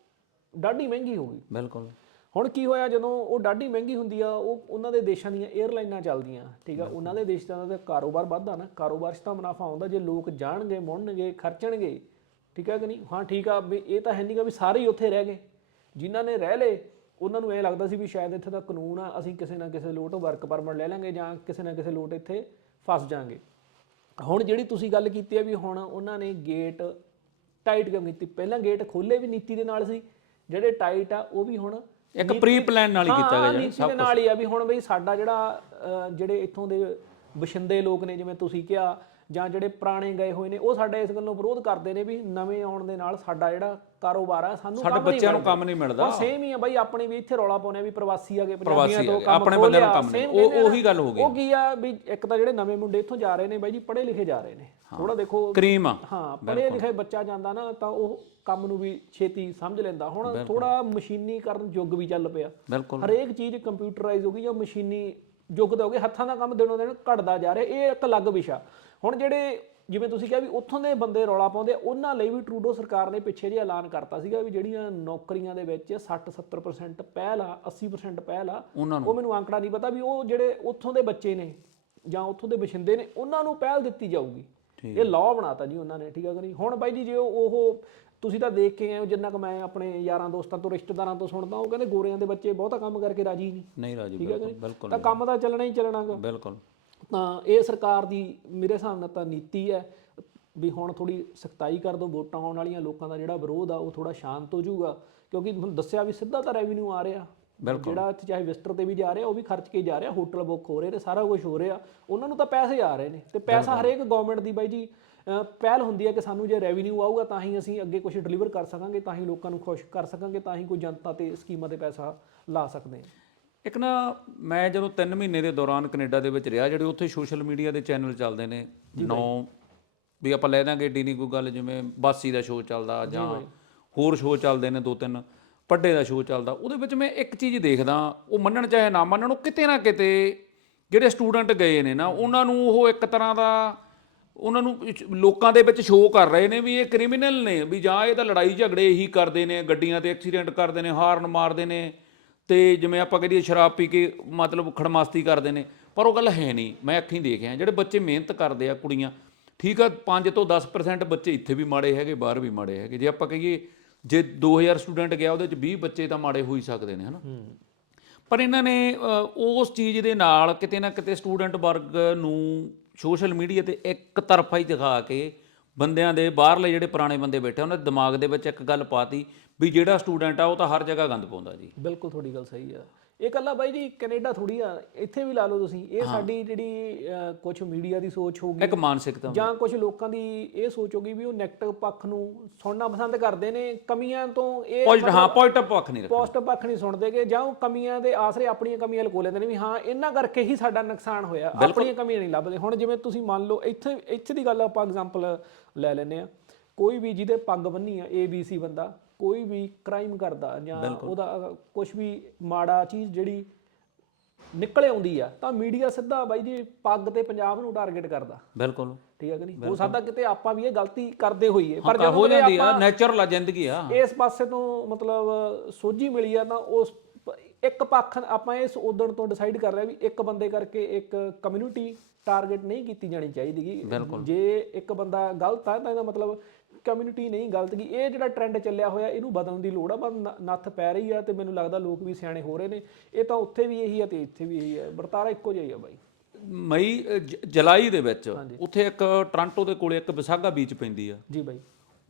[SPEAKER 2] ਡਾਢੀ ਮਹਿੰਗੀ ਹੋ ਗਈ।
[SPEAKER 1] ਬਿਲਕੁਲ।
[SPEAKER 2] ਹੁਣ ਕੀ ਹੋਇਆ ਜਦੋਂ ਉਹ ਡਾਢੀ ਮਹਿੰਗੀ ਹੁੰਦੀ ਆ ਉਹ ਉਹਨਾਂ ਦੇ ਦੇਸ਼ਾਂ ਦੀਆਂ 에ਅਰਲਾਈਨਾਂ ਚੱਲਦੀਆਂ। ਠੀਕ ਆ ਉਹਨਾਂ ਦੇ ਦੇਸ਼ਾਂ ਦਾ ਤਾਂ ਕਾਰੋਬਾਰ ਵੱਧਦਾ ਨਾ ਕਾਰੋਬਾਰ 'ਚ ਤਾਂ ਮੁਨਾਫਾ ਆਉਂਦਾ ਜੇ ਲੋਕ ਜਾਣਗੇ ਮੁੜਨਗੇ ਖਰਚਣਗੇ। ਠੀਕ ਆ ਕਿ ਨਹੀਂ? ਹਾਂ ਠੀਕ ਆ ਵੀ ਇਹ ਤਾਂ ਹੈ ਨਹੀਂਗਾ ਵੀ ਸਾਰੇ ਹੀ ਉੱਥੇ ਰਹਿ ਗਏ। ਜਿਨ੍ਹਾਂ ਨੇ ਰਹਿ ਲਏ ਉਹਨਾਂ ਨੂੰ ਇਹ ਲੱਗਦਾ ਸੀ ਵੀ ਸ਼ਾਇਦ ਇੱਥੇ ਦਾ ਕਾਨੂੰਨ ਆ ਅਸੀਂ ਕਿਸੇ ਨਾ ਕਿਸੇ ਲੋਟ ਵਰਕ ਪਰਮਿਟ ਲੈ ਲਾਂਗੇ ਜਾਂ ਕਿਸੇ ਨਾ ਕਿਸੇ ਲੋਟ ਇੱਥੇ ਫਸ ਜਾਾਂਗੇ। ਹੁਣ ਜਿਹੜੀ ਤੁਸੀਂ ਗੱਲ ਕੀਤੀ ਹੈ ਵੀ ਹੁਣ ਉਹਨਾਂ ਨੇ ਗੇਟ ਟਾਈਟ ਕਿਉਂ ਕੀਤੀ? ਪਹਿਲਾਂ ਗੇਟ ਖੋਲੇ ਵੀ ਨੀਤੀ ਦੇ ਨਾਲ ਸੀ ਜਿਹੜੇ ਟਾਈਟ ਆ ਉਹ ਵੀ ਹੁਣ
[SPEAKER 1] ਇੱਕ ਪ੍ਰੀ ਪਲਾਨ ਨਾਲ ਹੀ ਕੀਤਾ ਗਿਆ
[SPEAKER 2] ਨੀਤੀ ਦੇ ਨਾਲ ਹੀ ਆ ਵੀ ਹੁਣ ਬਈ ਸਾਡਾ ਜਿਹੜਾ ਅਹ, ਜਿਹੜੇ ਇੱਥੋਂ ਦੇ ਵਸਿੰਦੇ ਲੋਕ ਨੇ ਜਿਵੇਂ ਤੁਸੀਂ ਕਿਹਾ ਜਾਂ ਜਿਹੜੇ ਪੁਰਾਣੇ ਗਏ ਹੋਏ ਨੇ ਉਹ ਸਾਡੇ ਇਸ ਗੱਲੋਂ ਵਿਰੋਧ ਕਰਦੇ ਨੇ ਵੀ ਨਵੇਂ ਆਉਣ ਦੇ ਨਾਲ ਸਾਡਾ ਜਿਹੜਾ ਕਾਰੋਬਾਰ ਆ ਸਾਨੂੰ
[SPEAKER 1] ਸਾਡੇ
[SPEAKER 2] ਕੰਮ ਨਹੀਂ
[SPEAKER 1] ਬੱਚਿਆਂ ਨੂੰ। ਕੰਮ ਨਹੀਂ ਮਿਲਦਾ।
[SPEAKER 2] ਸੇਮ ਹੀ ਆ ਬਾਈ ਆਪਣੇ ਵੀ ਇੱਥੇ ਰੌਲਾ ਪਾਉਨੇ ਵੀ ਪ੍ਰਵਾਸੀ ਆ ਗਏ ਪੰਜਾਬੀਆਂ ਤੋਂ
[SPEAKER 1] ਆ
[SPEAKER 2] ਕੰਮ
[SPEAKER 1] ਆਪਣੇ ਬੰਦਿਆਂ ਨੂੰ ਕੰਮ ਨਹੀਂ। ਉਹ-
[SPEAKER 2] ਆ
[SPEAKER 1] ਉਹੀ ਗੱਲ ਹੋ ਗਈ।
[SPEAKER 2] ਉਹ ਕੀ ਆ ਵੀ ਇੱਕ ਤਾਂ ਜਿਹੜੇ ਨਵੇਂ ਮੁੰਡੇ ਇੱਥੋਂ ਜਾ ਰਹੇ ਨੇ ਬਾਈ ਜੀ ਪੜ੍ਹੇ ਲਿਖੇ ਜਾ ਰਹੇ ਨੇ। ਥੋੜਾ ਦੇਖੋ
[SPEAKER 1] ਕਰੀਮ ਆ।
[SPEAKER 2] ਹਾਂ ਪੜ੍ਹੇ ਲਿਖੇ ਬੱਚਾ ਜਾਂਦਾ ਨਾ ਤਾਂ ਉਹ ਕੰਮ ਨੂੰ ਵੀ ਛੇਤੀ ਸਮਝ ਲੈਂਦਾ। ਹੁਣ ਥੋੜਾ ਮਸ਼ੀਨੀਕਰਨ ਯੁੱਗ ਵੀ ਚੱਲ ਪਿਆ।
[SPEAKER 1] ਬਿਲਕੁਲ।
[SPEAKER 2] ਹਰੇਕ ਚੀਜ਼ ਕੰਪਿਊਟਰਾਈਜ਼ ਹੋ ਗਈ ਜਾਂ ਮਸ਼ੀਨੀ ਯੁੱਗ ਦਾ ਹੋ ਗਿਆ ਹੱਥਾਂ ਦਾ ਕੰਮ ਦਿਨੋਂ ਦਿਨ ਘਟਦਾ ਜਾ ਰਿਹਾ ਇਹ ਇੱਕ ਅਲੱਗ ਵਿਸ਼ਾ। ਹੁਣ ਜਿਹੜੇ ਜਿਵੇਂ ਤੁਸੀਂ ਕਿਹਾ ਵੀ ਉੱਥੋਂ ਦੇ ਬੰਦੇ ਰੌਲਾ ਪਾਉਂਦੇ ਉਹਨਾਂ ਲਈ ਵੀ ਟਰੂਡੋ ਸਰਕਾਰ ਨੇ ਪਿੱਛੇ ਜਿਹੇ ਐਲਾਨ ਕਰਤਾ ਸੀਗਾ ਵੀ ਜਿਹੜੀਆਂ ਨੌਕਰੀਆਂ ਦੇ ਵਿੱਚ 60 70% ਪਹਿਲ ਆ 80% ਪਹਿਲ ਆ ਉਹ ਮੈਨੂੰ ਅੰਕੜਾ ਨਹੀਂ ਪਤਾ ਵੀ ਉਹ ਜਿਹੜੇ ਉੱਥੋਂ ਦੇ ਬੱਚੇ ਨੇ ਜਾਂ ਉੱਥੋਂ ਦੇ ਵਸਿੰਦੇ ਨੇ ਉਹਨਾਂ ਨੂੰ ਪਹਿਲ ਦਿੱਤੀ ਜਾਊਗੀ। ਇਹ ਲਾਅ ਬਣਾਤਾ ਜੀ ਉਹਨਾਂ ਨੇ ਠੀਕ ਹੈ ਕਿ ਨਹੀਂ? ਹੁਣ ਬਾਈ ਜੀ ਜੇ ਉਹ ਤੁਸੀਂ ਤਾਂ ਦੇਖ ਕੇ ਆਏ ਜਿੰਨਾ ਕੁ ਮੈਂ ਆਪਣੇ ਯਾਰਾਂ ਦੋਸਤਾਂ ਤੋਂ ਰਿਸ਼ਤੇਦਾਰਾਂ ਤੋਂ ਸੁਣਦਾ ਉਹ ਕਹਿੰਦੇ ਗੋਰਿਆਂ ਦੇ ਬੱਚੇ ਬਹੁਤਾ ਕੰਮ ਕਰਕੇ ਰਾਜੀ ਨਹੀਂ।
[SPEAKER 1] ਨਹੀਂ ਰਾਜੀ ਬਿਲਕੁਲ
[SPEAKER 2] ਤਾਂ ਕੰਮ ਤਾਂ ਚੱਲਣਾ ਹੀ ਚੱਲਣਾ ਗਾ
[SPEAKER 1] ਬਿਲਕੁਲ।
[SPEAKER 2] ਤਾਂ ਇਹ ਸਰਕਾਰ ਦੀ ਮੇਰੇ ਹਿਸਾਬ ਨਾਲ ਤਾਂ ਨੀਤੀ ਹੈ ਵੀ ਹੁਣ ਥੋੜੀ ਸਖਤਾਈ ਕਰ ਦੋ ਵੋਟਾਂ ਆਉਣ ਵਾਲੀਆਂ ਲੋਕਾਂ ਦਾ ਜਿਹੜਾ ਵਿਰੋਧ ਆ ਉਹ ਥੋੜਾ ਸ਼ਾਂਤ ਹੋ ਜਾਊਗਾ ਕਿਉਂਕਿ ਤੁਹਾਨੂੰ ਦੱਸਿਆ ਵੀ ਸਿੱਧਾ ਤਾਂ ਰੈਵਨਿਊ ਆ ਰਿਹਾ। ਜਿਹੜਾ ਇੱਥੇ ਚਾਹੇ ਵਿਸਟਰ ਤੇ ਵੀ ਜਾ ਰਿਹਾ ਉਹ ਵੀ ਖਰਚ ਕੇ ਜਾ ਰਿਹਾ ਹੋਟਲ ਬੁੱਕ ਹੋ ਰਹੇ ਨੇ ਸਾਰਾ ਕੁਝ ਹੋ ਰਿਹਾ ਉਹਨਾਂ ਨੂੰ ਤਾਂ ਪੈਸੇ ਆ ਰਹੇ ਨੇ। ਤੇ ਪੈਸਾ ਹਰੇਕ ਗਵਰਨਮੈਂਟ ਦੀ ਬਾਈ ਜੀ ਪਹਿਲ ਹੁੰਦੀ ਹੈ ਕਿ ਸਾਨੂੰ ਜੇ ਰੈਵਨਿਊ ਆਊਗਾ ਤਾਂ ਹੀ ਅਸੀਂ ਅੱਗੇ ਕੁਝ ਡਿਲੀਵਰ ਕਰ ਸਕਾਂਗੇ ਤਾਂ ਹੀ ਲੋਕਾਂ ਨੂੰ ਖੁਸ਼ ਕਰ ਸਕਾਂਗੇ ਤਾਂ ਹੀ ਕੋਈ ਜਨਤਾ ਤੇ ਸਕੀਮਾਂ ਤੇ ਪੈਸਾ ਲਾ ਸਕਦੇ ਹਾਂ।
[SPEAKER 1] ਇੱਕ ਨਾ ਮੈਂ ਜਦੋਂ 3 ਮਹੀਨੇ ਦੇ ਦੌਰਾਨ ਕੈਨੇਡਾ ਦੇ ਵਿੱਚ ਰਿਹਾ ਜਿਹੜੇ ਉੱਥੇ ਸੋਸ਼ਲ ਮੀਡੀਆ ਦੇ ਚੈਨਲ ਚੱਲਦੇ ਨੇ ਨੌ ਵੀ ਆਪਾਂ ਲੈ ਦਾਂਗੇ ਏਡੀ ਨਹੀਂ ਕੋਈ ਗੱਲ ਜਿਵੇਂ ਬਾਸੀ ਦਾ ਸ਼ੋਅ ਚੱਲਦਾ ਜਾਂ ਹੋਰ ਸ਼ੋਅ ਚੱਲਦੇ ਨੇ ਦੋ ਤਿੰਨ ਪੱਡੇ ਦਾ ਸ਼ੋਅ ਚੱਲਦਾ ਉਹਦੇ ਵਿੱਚ ਮੈਂ ਇੱਕ ਚੀਜ਼ ਦੇਖਦਾ ਉਹ ਮੰਨਣ ਚਾਹੇ ਨਾ ਮੰਨਣ ਉਹ ਕਿਤੇ ਨਾ ਕਿਤੇ ਜਿਹੜੇ ਸਟੂਡੈਂਟ ਗਏ ਨੇ ਨਾ ਉਹਨਾਂ ਨੂੰ ਉਹ ਇੱਕ ਤਰ੍ਹਾਂ ਦਾ ਉਹਨਾਂ ਨੂੰ ਲੋਕਾਂ ਦੇ ਵਿੱਚ ਸ਼ੋਅ ਕਰ ਰਹੇ ਨੇ ਵੀ ਇਹ ਕ੍ਰਿਮੀਨਲ ਨੇ ਵੀ ਜਾਂ ਇਹ ਤਾਂ ਲੜਾਈ ਝਗੜੇ ਹੀ ਕਰਦੇ ਨੇ ਗੱਡੀਆਂ ਤੇ ਐਕਸੀਡੈਂਟ ਕਰਦੇ ਨੇ ਹਾਰਨ ਮਾਰਦੇ ਨੇ ਤੇ ਜਿਵੇਂ ਆਪਾਂ ਕਹਦੇ ਸ਼ਰਾਬ ਪੀ ਕੇ ਮਤਲਬ ਖੜਮਾਸਤੀ ਕਰਦੇ ਨੇ ਪਰ ਉਹ ਗੱਲ ਹੈ ਨਹੀਂ ਮੈਂ ਅੱਖੀਂ ਦੇਖਿਆ ਜਿਹੜੇ ਬੱਚੇ ਮਿਹਨਤ ਕਰਦੇ ਆ ਕੁੜੀਆਂ ਠੀਕ ਆ 5 ਤੋਂ 10% ਬੱਚੇ ਇੱਥੇ ਵੀ ਮਾੜੇ ਹੈਗੇ ਬਾਹਰ ਵੀ ਮਾੜੇ ਹੈਗੇ ਜੇ ਆਪਾਂ ਕਹੀਏ ਜੇ 2000 ਸਟੂਡੈਂਟ ਗਿਆ ਉਹਦੇ ਚ 20 ਬੱਚੇ ਤਾਂ ਮਾੜੇ ਹੋ ਹੀ ਸਕਦੇ ਨੇ ਹਨਾ? ਪਰ ਇਹਨਾਂ ਨੇ ਉਸ ਚੀਜ਼ ਦੇ ਨਾਲ ਕਿਤੇ ਨਾ ਕਿਤੇ ਸਟੂਡੈਂਟ ਵਰਗ ਨੂੰ ਸੋਸ਼ਲ ਮੀਡੀਆ ਤੇ ਇੱਕ ਤਰਫਾ ਹੀ ਦਿਖਾ ਕੇ ਬੰਦਿਆਂ ਦੇ ਬਾਹਰਲੇ ਜਿਹੜੇ ਪੁਰਾਣੇ ਬੰਦੇ ਬੈਠੇ ਉਹਨਾਂ ਦੇ ਦਿਮਾਗ ਦੇ ਵਿੱਚ ਇੱਕ ਗੱਲ ਪਾਤੀ ਵੀ ਜਿਹੜਾ ਸਟੂਡੈਂਟ ਆ ਉਹ ਤਾਂ ਹਰ ਜਗ੍ਹਾ ਗੰਦ ਪਾਉਂਦਾ ਜੀ।
[SPEAKER 2] ਬਿਲਕੁਲ ਤੁਹਾਡੀ ਗੱਲ ਸਹੀ ਆ। ਇਹ ਕੱਲਾ ਬਾਈ ਜੀ ਕੈਨੇਡਾ ਥੋੜੀ ਆ ਇੱਥੇ ਵੀ ਲਾ ਲਓ ਤੁਸੀਂ ਇਹ ਸਾਡੀ ਜਿਹੜੀ ਕੁਝ ਮੀਡੀਆ ਦੀ ਸੋਚ ਹੋਊਗੀ
[SPEAKER 1] ਇੱਕ ਮਾਨਸਿਕਤਾ
[SPEAKER 2] ਜਾਂ ਕੁਝ ਲੋਕਾਂ ਦੀ ਇਹ ਸੋਚ ਹੋਗੀ ਵੀ ਉਹ ਨੈਗੇਟਿਵ ਪੱਖ ਨੂੰ ਸੁਣਨਾ ਪਸੰਦ ਕਰਦੇ ਨੇ ਕਮੀਆਂ ਤੋਂ ਇਹ
[SPEAKER 1] ਪੋਜ਼ਿਟਿਵ ਹਾਂ ਪੋਜ਼ਿਟਿਵ ਪੱਖ ਨਹੀਂ ਰੱਖਣਾ।
[SPEAKER 2] ਪੋਸਟ ਪੱਖ ਨਹੀਂ ਸੁਣਦੇਗੇ ਜਾਂ ਉਹ ਕਮੀਆਂ ਦੇ ਆਸਰੇ ਆਪਣੀਆਂ ਕਮੀਆਂ ਲਕੋ ਲੈਂਦੇ ਨੇ ਵੀ ਹਾਂ ਇਹਨਾਂ ਕਰਕੇ ਹੀ ਸਾਡਾ ਨੁਕਸਾਨ ਹੋਇਆ ਆਪਣੀਆਂ ਕਮੀਆਂ ਨਹੀਂ ਲੱਭਦੇ। ਹੁਣ ਜਿਵੇਂ ਤੁਸੀਂ ਮੰਨ ਲਓ ਇੱਥੇ ਇੱਥੇ ਦੀ ਗੱਲ ਆਪਾਂ ਐਗਜ਼ਾਮਪਲ ਲੈ ਲੈਨੇ ਆ ਕੋਈ ਵੀ ਜਿਹਦੇ ਪੱਗ ਬੰਨੀ ਆ ABC ਬੰਦਾ ਕੋਈ ਵੀ ਕ੍ਰਾਈਮ ਕਰਦਾ ਜਾਂ ਉਹਦਾ ਕੁਝ ਵੀ ਮਾੜਾ ਚੀਜ਼ ਜਿਹੜੀ ਨਿਕਲ ਆਉਂਦੀ ਆ ਤਾਂ ਮੀਡੀਆ ਸਿੱਧਾ ਬਾਈ ਜੀ ਪੱਗ ਤੇ ਪੰਜਾਬ ਨੂੰ ਟਾਰਗੇਟ ਕਰਦਾ।
[SPEAKER 1] ਬਿਲਕੁਲ।
[SPEAKER 2] ਠੀਕ ਹੈ ਕਿ ਨਹੀਂ? ਹੋ ਸਕਦਾ ਕਿਤੇ ਆਪਾਂ ਵੀ ਇਹ ਗਲਤੀ ਕਰਦੇ ਹੋਈਏ ਪਰ ਜਦੋਂ
[SPEAKER 1] ਹੋ ਜਾਂਦੀ ਆ ਨੇਚਰਲ ਆ ਜ਼ਿੰਦਗੀ ਆ।
[SPEAKER 2] ਇਸ ਪਾਸੇ ਤੋਂ ਮਤਲਬ ਸੋਝੀ ਮਿਲੀ ਆ ਤਾਂ ਉਸ ਇੱਕ ਪੱਖ ਆਪਾਂ ਇਸ ਉਦਣ ਤੋਂ ਡਿਸਾਈਡ ਕਰ ਰਿਹਾ ਵੀ ਇੱਕ ਬੰਦੇ ਕਰਕੇ ਇੱਕ ਕਮਿਊਨਿਟੀ ਟਾਰਗੇਟ ਨਹੀਂ ਕੀਤੀ ਜਾਣੀ ਚਾਹੀਦੀ। ਜੇ ਇੱਕ ਬੰਦਾ ਗਲਤ ਆ ਤਾਂ ਇਹਦਾ ਮਤਲਬ ਕਮਿਊਨਿਟੀ ਨਹੀਂ ਗਲਤ ਗੀ ਇਹ ਜਿਹੜਾ ਟ੍ਰੈਂਡ ਚੱਲਿਆ ਹੋਇਆ ਇਹਨੂੰ ਬਦਲਣ ਦੀ ਲੋੜ ਆ ਪਰ ਨ- ਨੱਥ ਪੈ ਰਹੀ ਆ ਤੇ ਮੈਨੂੰ ਲੱਗਦਾ ਲੋਕ ਵੀ ਸਿਆਣੇ ਹੋ ਰਹੇ ਨੇ। ਇਹ ਤਾਂ ਉੱਥੇ ਵੀ ਇਹੀ ਆ ਤੇ ਇੱਥੇ ਵੀ ਇਹੀ ਆ। ਵਰਤਾਰਾ ਇੱਕੋ ਜਿਹਾ ਹੀ ਆ ਬਾਈ।
[SPEAKER 1] ਮਈ ਜੁਲਾਈ ਦੇ ਵਿੱਚ ਉੱਥੇ ਇੱਕ ਟ੍ਰਾਂਟੋ ਦੇ ਕੋਲੇ ਇੱਕ ਵਿਸਾਗਾ ਬੀਚ ਪੈਂਦੀ ਆ।
[SPEAKER 2] ਜੀ ਬਾਈ।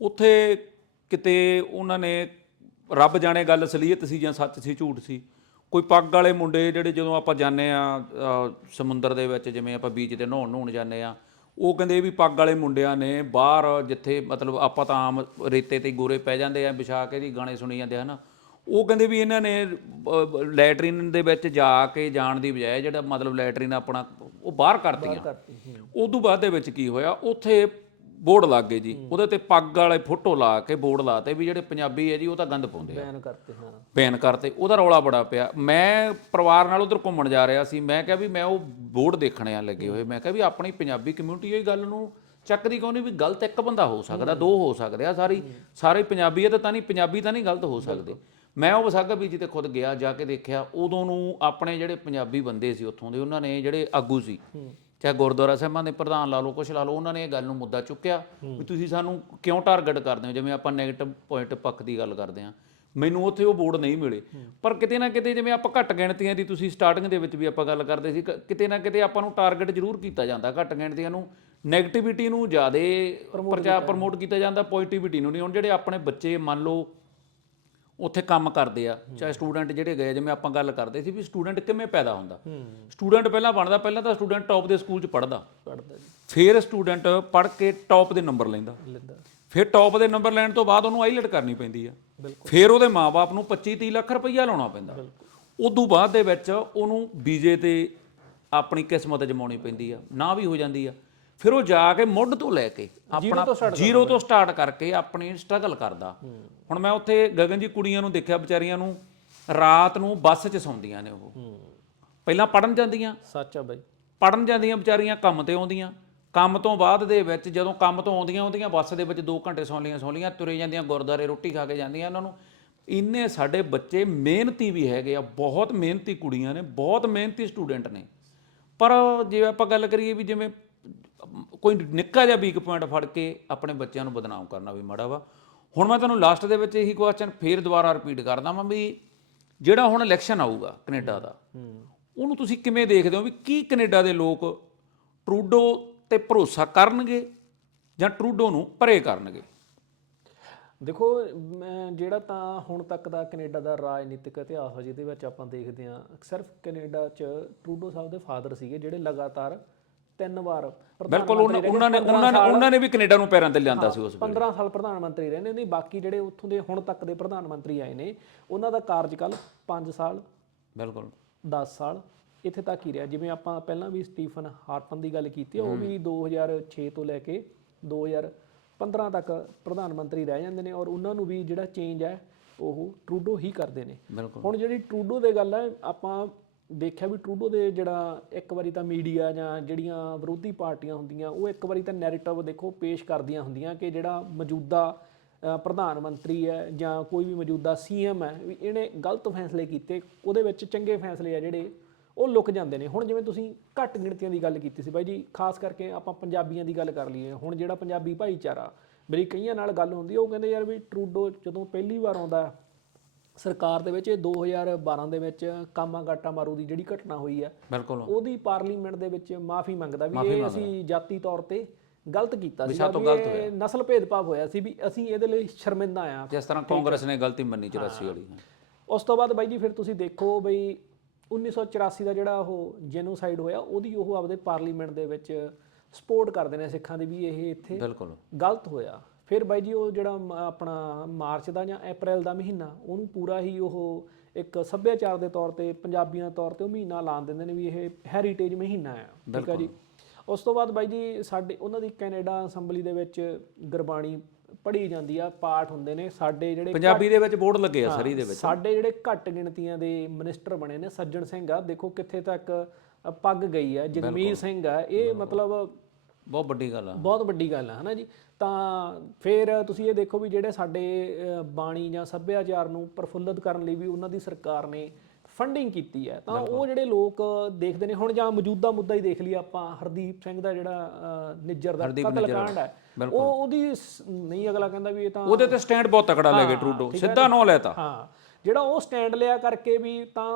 [SPEAKER 1] ਉੱਥੇ ਕਿਤੇ ਉਹਨਾਂ ਨੇ ਰੱਬ ਜਾਣੇ ਗੱਲ ਅਸਲੀਅਤ ਸੀ ਜਾਂ ਸੱਚ ਸੀ ਝੂਠ ਸੀ। ਕੋਈ ਪੱਗ ਵਾਲੇ ਮੁੰਡੇ ਜਿਹੜੇ ਜਦੋਂ ਆਪਾਂ ਜਾਂਦੇ ਆ ਸਮੁੰਦਰ ਦੇ ਵਿੱਚ ਜਿਵੇਂ ਆਪਾਂ ਬੀਚ ਤੇ ਨਹਾਉਣ ਨਹਾਉਣ ਜਾਂਦੇ ਆ ਉਹ ਕਹਿੰਦੇ ਵੀ ਪੱਗ ਵਾਲੇ ਮੁੰਡਿਆਂ ਨੇ ਬਾਹਰ ਜਿੱਥੇ ਮਤਲਬ ਆਪਾਂ ਤਾਂ ਆਮ ਰੇਤੇ ਤੇ ਗੋਰੇ ਪੈ ਜਾਂਦੇ ਆ ਵਿਛਾ ਕੇ ਦੀ ਗਾਣੇ ਸੁਣੀ ਜਾਂਦੇ ਹਨ ਉਹ ਕਹਿੰਦੇ ਵੀ ਇਹਨਾਂ ਨੇ ਲੈਟਰਿਨ ਦੇ ਵਿੱਚ ਜਾ ਕੇ ਜਾਣ ਦੀ ਬਜਾਏ ਜਿਹੜਾ ਮਤਲਬ ਲੈਟਰਿਨ ਆਪਣਾ ਉਹ ਬਾਹਰ ਕਰਤੀਆਂ
[SPEAKER 2] ਕਰਤੀ ਹੂੰ।
[SPEAKER 1] ਉਦੋਂ ਬਾਅਦ ਦੇ ਵਿੱਚ ਕੀ ਹੋਇਆ ਉੱਥੇ ਬੋਰਡ ਲੱਗ ਗਏ ਜੀ। ਉਹਦੇ ਤੇ ਪੱਗ ਵਾਲੇ ਫੋਟੋ ਲਾ ਕੇ ਬੋਰਡ ਲਾਤੇ ਵੀ ਜਿਹੜੇ ਪੰਜਾਬੀ ਹੈ ਜੀ ਉਹ ਤਾਂ ਗੰਦ ਪਾਉਂਦੇ ਆ।
[SPEAKER 2] ਬੈਨ ਕਰਤੇ ਹਾਂ।
[SPEAKER 1] ਬੈਨ ਕਰਤੇ ਉਹਦਾ ਰੌਲਾ ਬੜਾ ਪਿਆ। ਮੈਂ ਪਰਿਵਾਰ ਨਾਲ ਉਧਰ ਘੁੰਮਣ ਜਾ ਰਿਹਾ ਸੀ। ਮੈਂ ਕਿਹਾ ਵੀ ਮੈਂ ਉਹ ਬੋਰਡ ਦੇਖਣੇ ਆ ਲੱਗੇ ਹੋਏ। ਮੈਂ ਕਿਹਾ ਵੀ ਆਪਣੀ ਪੰਜਾਬੀ ਕਮਿਊਨਿਟੀ ਇਹ ਗੱਲ ਨੂੰ ਚੱਕਦੀ ਕਿਉਂ ਨਹੀਂ ਵੀ ਗਲਤ ਇੱਕ ਬੰਦਾ ਹੋ ਸਕਦਾ ਦੋ ਹੋ ਸਕਦੇ ਆ। ਸਾਰੀ ਸਾਰੇ ਪੰਜਾਬੀ ਹੈ ਤਾਂ ਨਹੀਂ ਪੰਜਾਬੀ ਤਾਂ ਨਹੀਂ ਗਲਤ ਹੋ ਸਕਦੇ। ਮੈਂ ਉਹ ਵਿਸਾਖਾ ਬੀਜੀ ਤੇ ਖੁਦ ਗਿਆ ਜਾ ਕੇ ਦੇਖਿਆ। ਉਦੋਂ ਨੂੰ ਆਪਣੇ ਜਿਹੜੇ ਪੰਜਾਬੀ ਬੰਦੇ ਸੀ ਉੱਥੋਂ ਦੇ ਉਹਨਾਂ ਨੇ ਜਿਹੜੇ ਆਗੂ ਸੀ ਚਾਹੇ ਗੁਰਦੁਆਰਾ ਸਾਹਿਬਾਂ ਦੇ ਪ੍ਰਧਾਨ ਲਾ ਲਓ ਕੁਛ ਲਾ ਲਓ ਉਹਨਾਂ ਨੇ ਇਹ ਗੱਲ ਨੂੰ ਮੁੱਦਾ ਚੁੱਕਿਆ ਵੀ ਤੁਸੀਂ ਸਾਨੂੰ ਕਿਉਂ ਟਾਰਗੇਟ ਕਰਦੇ ਹੋ? ਜਿਵੇਂ ਆਪਾਂ 네ਗੇਟਿਵ ਪੁਆਇੰਟ ਪੱਖ ਦੀ ਗੱਲ ਕਰਦੇ ਹਾਂ। ਮੈਨੂੰ ਉੱਥੇ ਉਹ ਬੋਰਡ ਨਹੀਂ ਮਿਲੇ। ਪਰ ਕਿਤੇ ਨਾ ਕਿਤੇ ਜਿਵੇਂ ਆਪਾਂ ਘੱਟ ਗਿਣਤੀਆਂ ਦੀ ਤੁਸੀਂ ਸਟਾਰਟਿੰਗ ਦੇ ਵਿੱਚ ਵੀ ਆਪਾਂ ਗੱਲ ਕਰਦੇ ਸੀ ਕਿਤੇ ਨਾ ਕਿਤੇ ਆਪਾਂ ਨੂੰ ਟਾਰਗੇਟ ਜ਼ਰੂਰ ਕੀਤਾ ਜਾਂਦਾ। ਘੱਟ ਗਿਣਤੀਆਂ ਨੂੰ 네ਗੇਟਿਵਿਟੀ ਨੂੰ ਜ਼ਿਆਦਾ ਪ੍ਰਚਾਰ ਪ੍ਰਮੋਟ ਕੀਤਾ ਜਾਂਦਾ। ਪੋਜ਼ਿਟਿਵਿਟੀ ਨੂੰ ਨਹੀਂ। ਹੁਣ ਜਿਹੜੇ ਆਪਣੇ ਬੱਚੇ ਮੰਨ ਲਓ ਉੱਥੇ ਕੰਮ ਕਰਦੇ ਆ ਚਾਹੇ ਸਟੂਡੈਂਟ ਜਿਹੜੇ ਗਏ ਜਿਵੇਂ ਆਪਾਂ ਗੱਲ ਕਰਦੇ ਸੀ ਵੀ ਸਟੂਡੈਂਟ ਕਿਵੇਂ ਪੈਦਾ ਹੁੰਦਾ? ਸਟੂਡੈਂਟ ਪਹਿਲਾਂ ਬਣਦਾ ਪਹਿਲਾਂ ਤਾਂ ਸਟੂਡੈਂਟ ਟੌਪ ਦੇ ਸਕੂਲ 'ਚ
[SPEAKER 2] ਪੜਦਾ ਜੀ।
[SPEAKER 1] ਫਿਰ ਸਟੂਡੈਂਟ ਪੜ੍ਹ ਕੇ ਟੌਪ ਦੇ ਨੰਬਰ ਲੈਂਦਾ।
[SPEAKER 2] ਲੈਂਦਾ।
[SPEAKER 1] ਫਿਰ ਟੌਪ ਦੇ ਨੰਬਰ ਲੈਣ ਤੋਂ ਬਾਅਦ ਉਹਨੂੰ ਆਈਲਟ ਕਰਨੀ ਪੈਂਦੀ ਆ। ਫਿਰ ਉਹਦੇ ਮਾਪੇ ਨੂੰ 25 30 ਲੱਖ ਰੁਪਈਆ ਲਾਉਣਾ ਪੈਂਦਾ। ਉਦੋਂ ਬਾਅਦ ਦੇ ਵਿੱਚ ਉਹਨੂੰ ਵੀਜ਼ੇ ਤੇ ਆਪਣੀ ਕਿਸਮਤ ਜਮਾਉਣੀ ਪੈਂਦੀ ਆ। ਨਾ ਵੀ ਹੋ ਜਾਂਦੀ ਆ। ਫਿਰ ਉਹ ਜਾ ਕੇ ਮੁੱਢ ਤੋਂ ਲੈ ਕੇ ਆਪਣਾ ਜ਼ੀਰੋ ਤੋਂ ਸਟਾਰਟ ਕਰਕੇ ਆਪਣੀ ਸਟਰਗਲ ਕਰਦਾ। ਹੁਣ ਮੈਂ ਉੱਥੇ ਗਗਨ ਜੀ ਕੁੜੀਆਂ ਨੂੰ ਦੇਖਿਆ ਵਿਚਾਰੀਆਂ ਨੂੰ ਰਾਤ ਨੂੰ ਬੱਸ 'ਚ ਸੌਂਦੀਆਂ ਨੇ ਉਹ। ਪਹਿਲਾਂ ਪੜਨ ਜਾਂਦੀਆਂ।
[SPEAKER 2] ਸੱਚ ਆ ਬਾਈ।
[SPEAKER 1] ਪੜਨ ਜਾਂਦੀਆਂ ਵਿਚਾਰੀਆਂ ਕੰਮ ਤੇ ਆਉਂਦੀਆਂ। ਕੰਮ ਤੋਂ ਬਾਅਦ ਦੇ ਵਿੱਚ ਜਦੋਂ ਕੰਮ ਤੋਂ ਆਉਂਦੀਆਂ ਆਉਂਦੀਆਂ ਬੱਸ ਦੇ ਵਿੱਚ 2 ਘੰਟੇ ਸੌਂ ਲੀਆਂ ਸੌਂ ਲੀਆਂ ਤੁਰੇ ਜਾਂਦੀਆਂ ਗੁਰਦਾਰੇ ਰੋਟੀ ਖਾ ਕੇ ਜਾਂਦੀਆਂ ਉਹਨਾਂ ਨੂੰ। ਇੰਨੇ ਸਾਡੇ ਬੱਚੇ ਮਿਹਨਤੀ ਵੀ ਹੈਗੇ ਆ ਬਹੁਤ ਮਿਹਨਤੀ ਕੁੜੀਆਂ ਨੇ ਬਹੁਤ ਮਿਹਨਤੀ ਸਟੂਡੈਂਟ ਨੇ। ਪਰ ਜੇ ਆਪਾਂ ਗੱਲ ਕਰੀਏ ਵੀ ਜਿਵੇਂ ਕੋਈ ਨਿੱਕਾ ਜਿਹਾ ਵੀਕ ਪੁਆਇੰਟ ਫੜ ਕੇ ਆਪਣੇ ਬੱਚਿਆਂ ਨੂੰ ਬਦਨਾਮ ਕਰਨਾ ਵੀ ਮਾੜਾ ਵਾ। ਹੁਣ ਮੈਂ ਤੁਹਾਨੂੰ ਲਾਸਟ ਦੇ ਵਿੱਚ ਇਹੀ ਕੁਐਸਚਨ ਫੇਰ ਦੁਬਾਰਾ ਰਿਪੀਟ ਕਰਦਾ ਮੈਂ ਵੀ ਜਿਹੜਾ ਹੁਣ ਇਲੈਕਸ਼ਨ ਆਊਗਾ ਕੈਨੇਡਾ ਦਾ, ਉਹਨੂੰ ਤੁਸੀਂ ਕਿਵੇਂ ਦੇਖਦੇ ਹੋ ਵੀ ਕੀ ਕੈਨੇਡਾ ਦੇ ਲੋਕ ਟਰੂਡੋ ਤੇ ਭਰੋਸਾ ਕਰਨਗੇ ਜਾਂ ਟਰੂਡੋ ਨੂੰ ਪਰੇ ਕਰਨਗੇ?
[SPEAKER 2] ਦੇਖੋ, ਮੈਂ ਜਿਹੜਾ ਤਾਂ ਹੁਣ ਤੱਕ ਦਾ ਕੈਨੇਡਾ ਦਾ ਰਾਜਨੀਤਿਕ ਇਤਿਹਾਸ ਆ, ਜਿਹਦੇ ਵਿੱਚ ਆਪਾਂ ਦੇਖਦੇ ਹਾਂ, ਸਿਰਫ ਕੈਨੇਡਾ 'ਚ ਟਰੂਡੋ ਸਾਹਿਬ ਦੇ ਫਾਦਰ ਸੀਗੇ ਜਿਹੜੇ ਲਗਾਤਾਰ ਤਿੰਨ ਵਾਰ ਪ੍ਰਧਾਨ
[SPEAKER 1] ਬਿਲਕੁਲ ਉਹਨਾਂ
[SPEAKER 2] ਮੰਤਰੀ ਰਹੇ
[SPEAKER 1] ਉਹਨਾਂ ਨੇ ਉਹਨਾਂ ਨੇ ਉਹਨਾਂ ਨੇ ਵੀ ਕੈਨੇਡਾ ਨੂੰ ਪੈਰਾਂ ਤੇ ਲਿਆਂਦਾ ਸੀ ਉਸ ਵੇਲੇ।
[SPEAKER 2] 15 ਸਾਲ ਪ੍ਰਧਾਨ ਮੰਤਰੀ ਰਹੇ ਨੇ ਨਹੀਂ ਬਾਕੀ ਜਿਹੜੇ ਉੱਥੋਂ ਦੇ ਹੁਣ ਤੱਕ ਦੇ ਪ੍ਰਧਾਨ ਮੰਤਰੀ ਆਏ ਨੇ ਉਹਨਾਂ ਦਾ ਕਾਰਜਕਾਲ 5 ਸਾਲ
[SPEAKER 1] ਬਿਲਕੁਲ।
[SPEAKER 2] 10 ਸਾਲ ਇੱਥੇ ਤੱਕ ਹੀ ਰਿਹਾ। ਜਿਵੇਂ ਆਪਾਂ ਪਹਿਲਾਂ ਵੀ ਸਟੀਫਨ ਹਾਰਪਨ ਦੀ ਗੱਲ ਕੀਤੀ ਆ, ਉਹ ਵੀ 2006 ਤੋਂ ਲੈ ਕੇ 2015 ਤੱਕ ਪ੍ਰਧਾਨ ਮੰਤਰੀ ਰਹਿ ਜਾਂਦੇ ਨੇ ਔਰ ਉਹਨਾਂ ਨੂੰ ਵੀ ਜਿਹੜਾ ਚੇਂਜ ਹੈ ਉਹ ਟਰੂਡੋ ਹੀ ਕਰਦੇ ਨੇ।
[SPEAKER 1] ਬਿਲਕੁਲ।
[SPEAKER 2] ਹੁਣ ਜਿਹੜੀ ਟਰੂਡੋ ਦੇ ਗੱਲ ਹੈ ਆਪਾਂ ਦੇਖਿਆ ਵੀ ਟਰੂਡੋ ਦੇ ਜਿਹੜਾ ਇੱਕ ਵਾਰੀ ਤਾਂ ਮੀਡੀਆ ਜਾਂ ਜਿਹੜੀਆਂ ਵਿਰੋਧੀ ਪਾਰਟੀਆਂ ਹੁੰਦੀਆਂ, ਉਹ ਇੱਕ ਵਾਰੀ ਤਾਂ ਨੈਰੇਟਿਵ ਦੇਖੋ ਪੇਸ਼ ਕਰਦੀਆਂ ਹੁੰਦੀਆਂ ਕਿ ਜਿਹੜਾ ਮੌਜੂਦਾ ਪ੍ਰਧਾਨ ਮੰਤਰੀ ਹੈ ਜਾਂ ਕੋਈ ਵੀ ਮੌਜੂਦਾ ਸੀਐਮ ਹੈ, ਵੀ ਇਹਨੇ ਗਲਤ ਫੈਸਲੇ ਕੀਤੇ, ਉਹਦੇ ਵਿੱਚ ਚੰਗੇ ਫੈਸਲੇ ਆ ਜਿਹੜੇ, ਉਹ ਲੁਕ ਜਾਂਦੇ ਨੇ। ਹੁਣ ਜਿਵੇਂ ਤੁਸੀਂ ਘੱਟ ਗਿਣਤੀਆਂ ਦੀ ਗੱਲ ਕੀਤੀ ਸੀ ਬਾਈ ਜੀ, ਖਾਸ ਕਰਕੇ ਆਪਾਂ ਪੰਜਾਬੀਆਂ ਦੀ ਗੱਲ ਕਰ ਲਈਏ। ਹੁਣ ਜਿਹੜਾ ਪੰਜਾਬੀ ਭਾਈਚਾਰਾ, ਮੇਰੀ ਕਈਆਂ ਨਾਲ ਗੱਲ ਹੁੰਦੀ ਉਹ ਕਹਿੰਦੇ ਯਾਰ ਵੀ ਟਰੂਡੋ ਜਦੋਂ ਪਹਿਲੀ ਵਾਰ ਆਉਂਦਾ ਸਰਕਾਰ ਦੇ ਵਿੱਚ ਇਹ 2012 ਦੇ ਵਿੱਚ ਕਾਮਾਗਾਟਾ ਮਾਰੂ ਦੀ ਜਿਹੜੀ ਘਟਨਾ ਹੋਈ ਹੈ
[SPEAKER 1] ਬਿਲਕੁਲ।
[SPEAKER 2] ਉਹਦੀ ਪਾਰਲੀਮੈਂਟ ਦੇ ਵਿੱਚ ਮਾਫੀ ਮੰਗਦਾ ਵੀ ਇਹ ਅਸੀਂ ਜਾਤੀ ਤੌਰ ਤੇ ਗਲਤ ਕੀਤਾ ਸੀ
[SPEAKER 1] ਸਾਤੋਂ
[SPEAKER 2] ਵੀ ਇਹ ਨਸਲ ਭੇਦਭਾਵ ਹੋਇਆ ਸੀ ਵੀ ਅਸੀਂ ਇਹਦੇ ਲਈ ਸ਼ਰਮਿੰਦਾ ਆ
[SPEAKER 1] ਜਿਸ ਤਰ੍ਹਾਂ ਕਾਂਗਰਸ ਨੇ ਗਲਤੀ ਮੰਨੀ 84 ਵਾਲੀ
[SPEAKER 2] ਉਸ ਤੋਂ ਬਾਅਦ ਬਾਈ ਜੀ ਫਿਰ ਤੁਸੀਂ ਦੇਖੋ ਬਈ 1984 ਦਾ ਜਿਹੜਾ ਉਹ ਜੈਨੋਸਾਈਡ ਹੋਇਆ ਉਹਦੀ ਉਹ ਆਪਦੇ ਪਾਰਲੀਮੈਂਟ ਦੇ ਵਿੱਚ ਸਪੋਰਟ ਕਰਦੇ ਨੇ ਸਿੱਖਾਂ ਦੀ ਵੀ ਇਹ ਇੱਥੇ ਗਲਤ ਹੋਇਆ। ਫਿਰ ਬਾਈ ਜੀ ਉਹ ਜਿਹੜਾ ਆਪਣਾ ਮਾਰਚ ਦਾ ਜਾਂ ਅਪ੍ਰੈਲ ਦਾ ਮਹੀਨਾ ਉਹਨੂੰ ਪੂਰਾ ਹੀ ਉਹ ਇੱਕ ਸੱਭਿਆਚਾਰ ਦੇ ਤੌਰ ਤੇ ਪੰਜਾਬੀਆਂ ਤੌਰ ਤੇ ਉਹ ਮਹੀਨਾ ਲਾਣ ਦਿੰਦੇ ਨੇ ਵੀ ਇਹ ਹੈਰੀਟੇਜ ਮਹੀਨਾ ਆ। ਠੀਕ ਆ ਜੀ? ਉਸ ਤੋਂ ਬਾਅਦ ਬਾਈ ਜੀ ਸਾਡੇ ਉਹਨਾਂ ਦੀ ਕੈਨੇਡਾ ਅਸੈਂਬਲੀ ਦੇ ਵਿੱਚ ਗੁਰਬਾਣੀ ਪੜ੍ਹੀ ਜਾਂਦੀ ਆ ਪਾਠ ਹੁੰਦੇ ਨੇ। ਸਾਡੇ ਜਿਹੜੇ
[SPEAKER 1] ਪੰਜਾਬੀ ਦੇ ਵਿੱਚ ਬੋਰਡ ਲੱਗੇ ਆ ਸਰੀ ਦੇ ਵਿੱਚ।
[SPEAKER 2] ਸਾਡੇ ਜਿਹੜੇ ਘੱਟ ਗਿਣਤੀਆਂ ਦੇ ਮਿਨਿਸਟਰ ਬਣੇ ਨੇ ਸੱਜਣ ਸਿੰਘ ਆ। ਦੇਖੋ ਕਿੱਥੇ ਤੱਕ ਪੱਗ ਗਈ ਆ ਜਗਮੀਤ ਸਿੰਘ ਆ। ਇਹ ਮਤਲਬ
[SPEAKER 1] ਬਹੁਤ ਵੱਡੀ ਗੱਲ ਆ।
[SPEAKER 2] ਬਹੁਤ ਵੱਡੀ ਗੱਲ ਹੈ ਹਨਾ ਜੀ? ਤਾਂ ਫਿਰ ਤੁਸੀਂ ਇਹ ਦੇਖੋ ਵੀ ਜਿਹੜੇ ਸਾਡੇ ਬਾਣੀ ਜਾਂ ਸੱਭਿਆਚਾਰ ਨੂੰ ਪ੍ਰਫੁੱਲਤ ਕਰਨ ਲਈ ਵੀ ਉਹਨਾਂ ਦੀ ਸਰਕਾਰ ਨੇ ਫੰਡਿੰਗ ਕੀਤੀ ਹੈ ਤਾਂ ਉਹ ਜਿਹੜੇ ਲੋਕ ਦੇਖਦੇ ਨੇ ਹੁਣ ਜਾਂ ਮੌਜੂਦਾ ਮੁੱਦਾ ਹੀ ਦੇਖ ਲਈ ਆਪਾਂ ਹਰਦੀਪ ਸਿੰਘ ਦਾ ਜਿਹੜਾ ਨਿੱਜਰ ਦਾ ਕਤਲकांड ਹੈ ਉਹ ਉਹਦੀ ਨਹੀਂ ਅਗਲਾ ਕਹਿੰਦਾ ਵੀ ਇਹ ਤਾਂ
[SPEAKER 1] ਉਹਦੇ ਤੇ ਸਟੈਂਡ ਬਹੁਤ ਤਕੜਾ ਲੈ ਗਏ ਟਰੂਡੋ ਸਿੱਧਾ ਨੋ ਲੈਤਾ।
[SPEAKER 2] ਹਾਂ। ਜਿਹੜਾ ਉਹ ਸਟੈਂਡ ਲਿਆ ਕਰਕੇ ਵੀ ਤਾਂ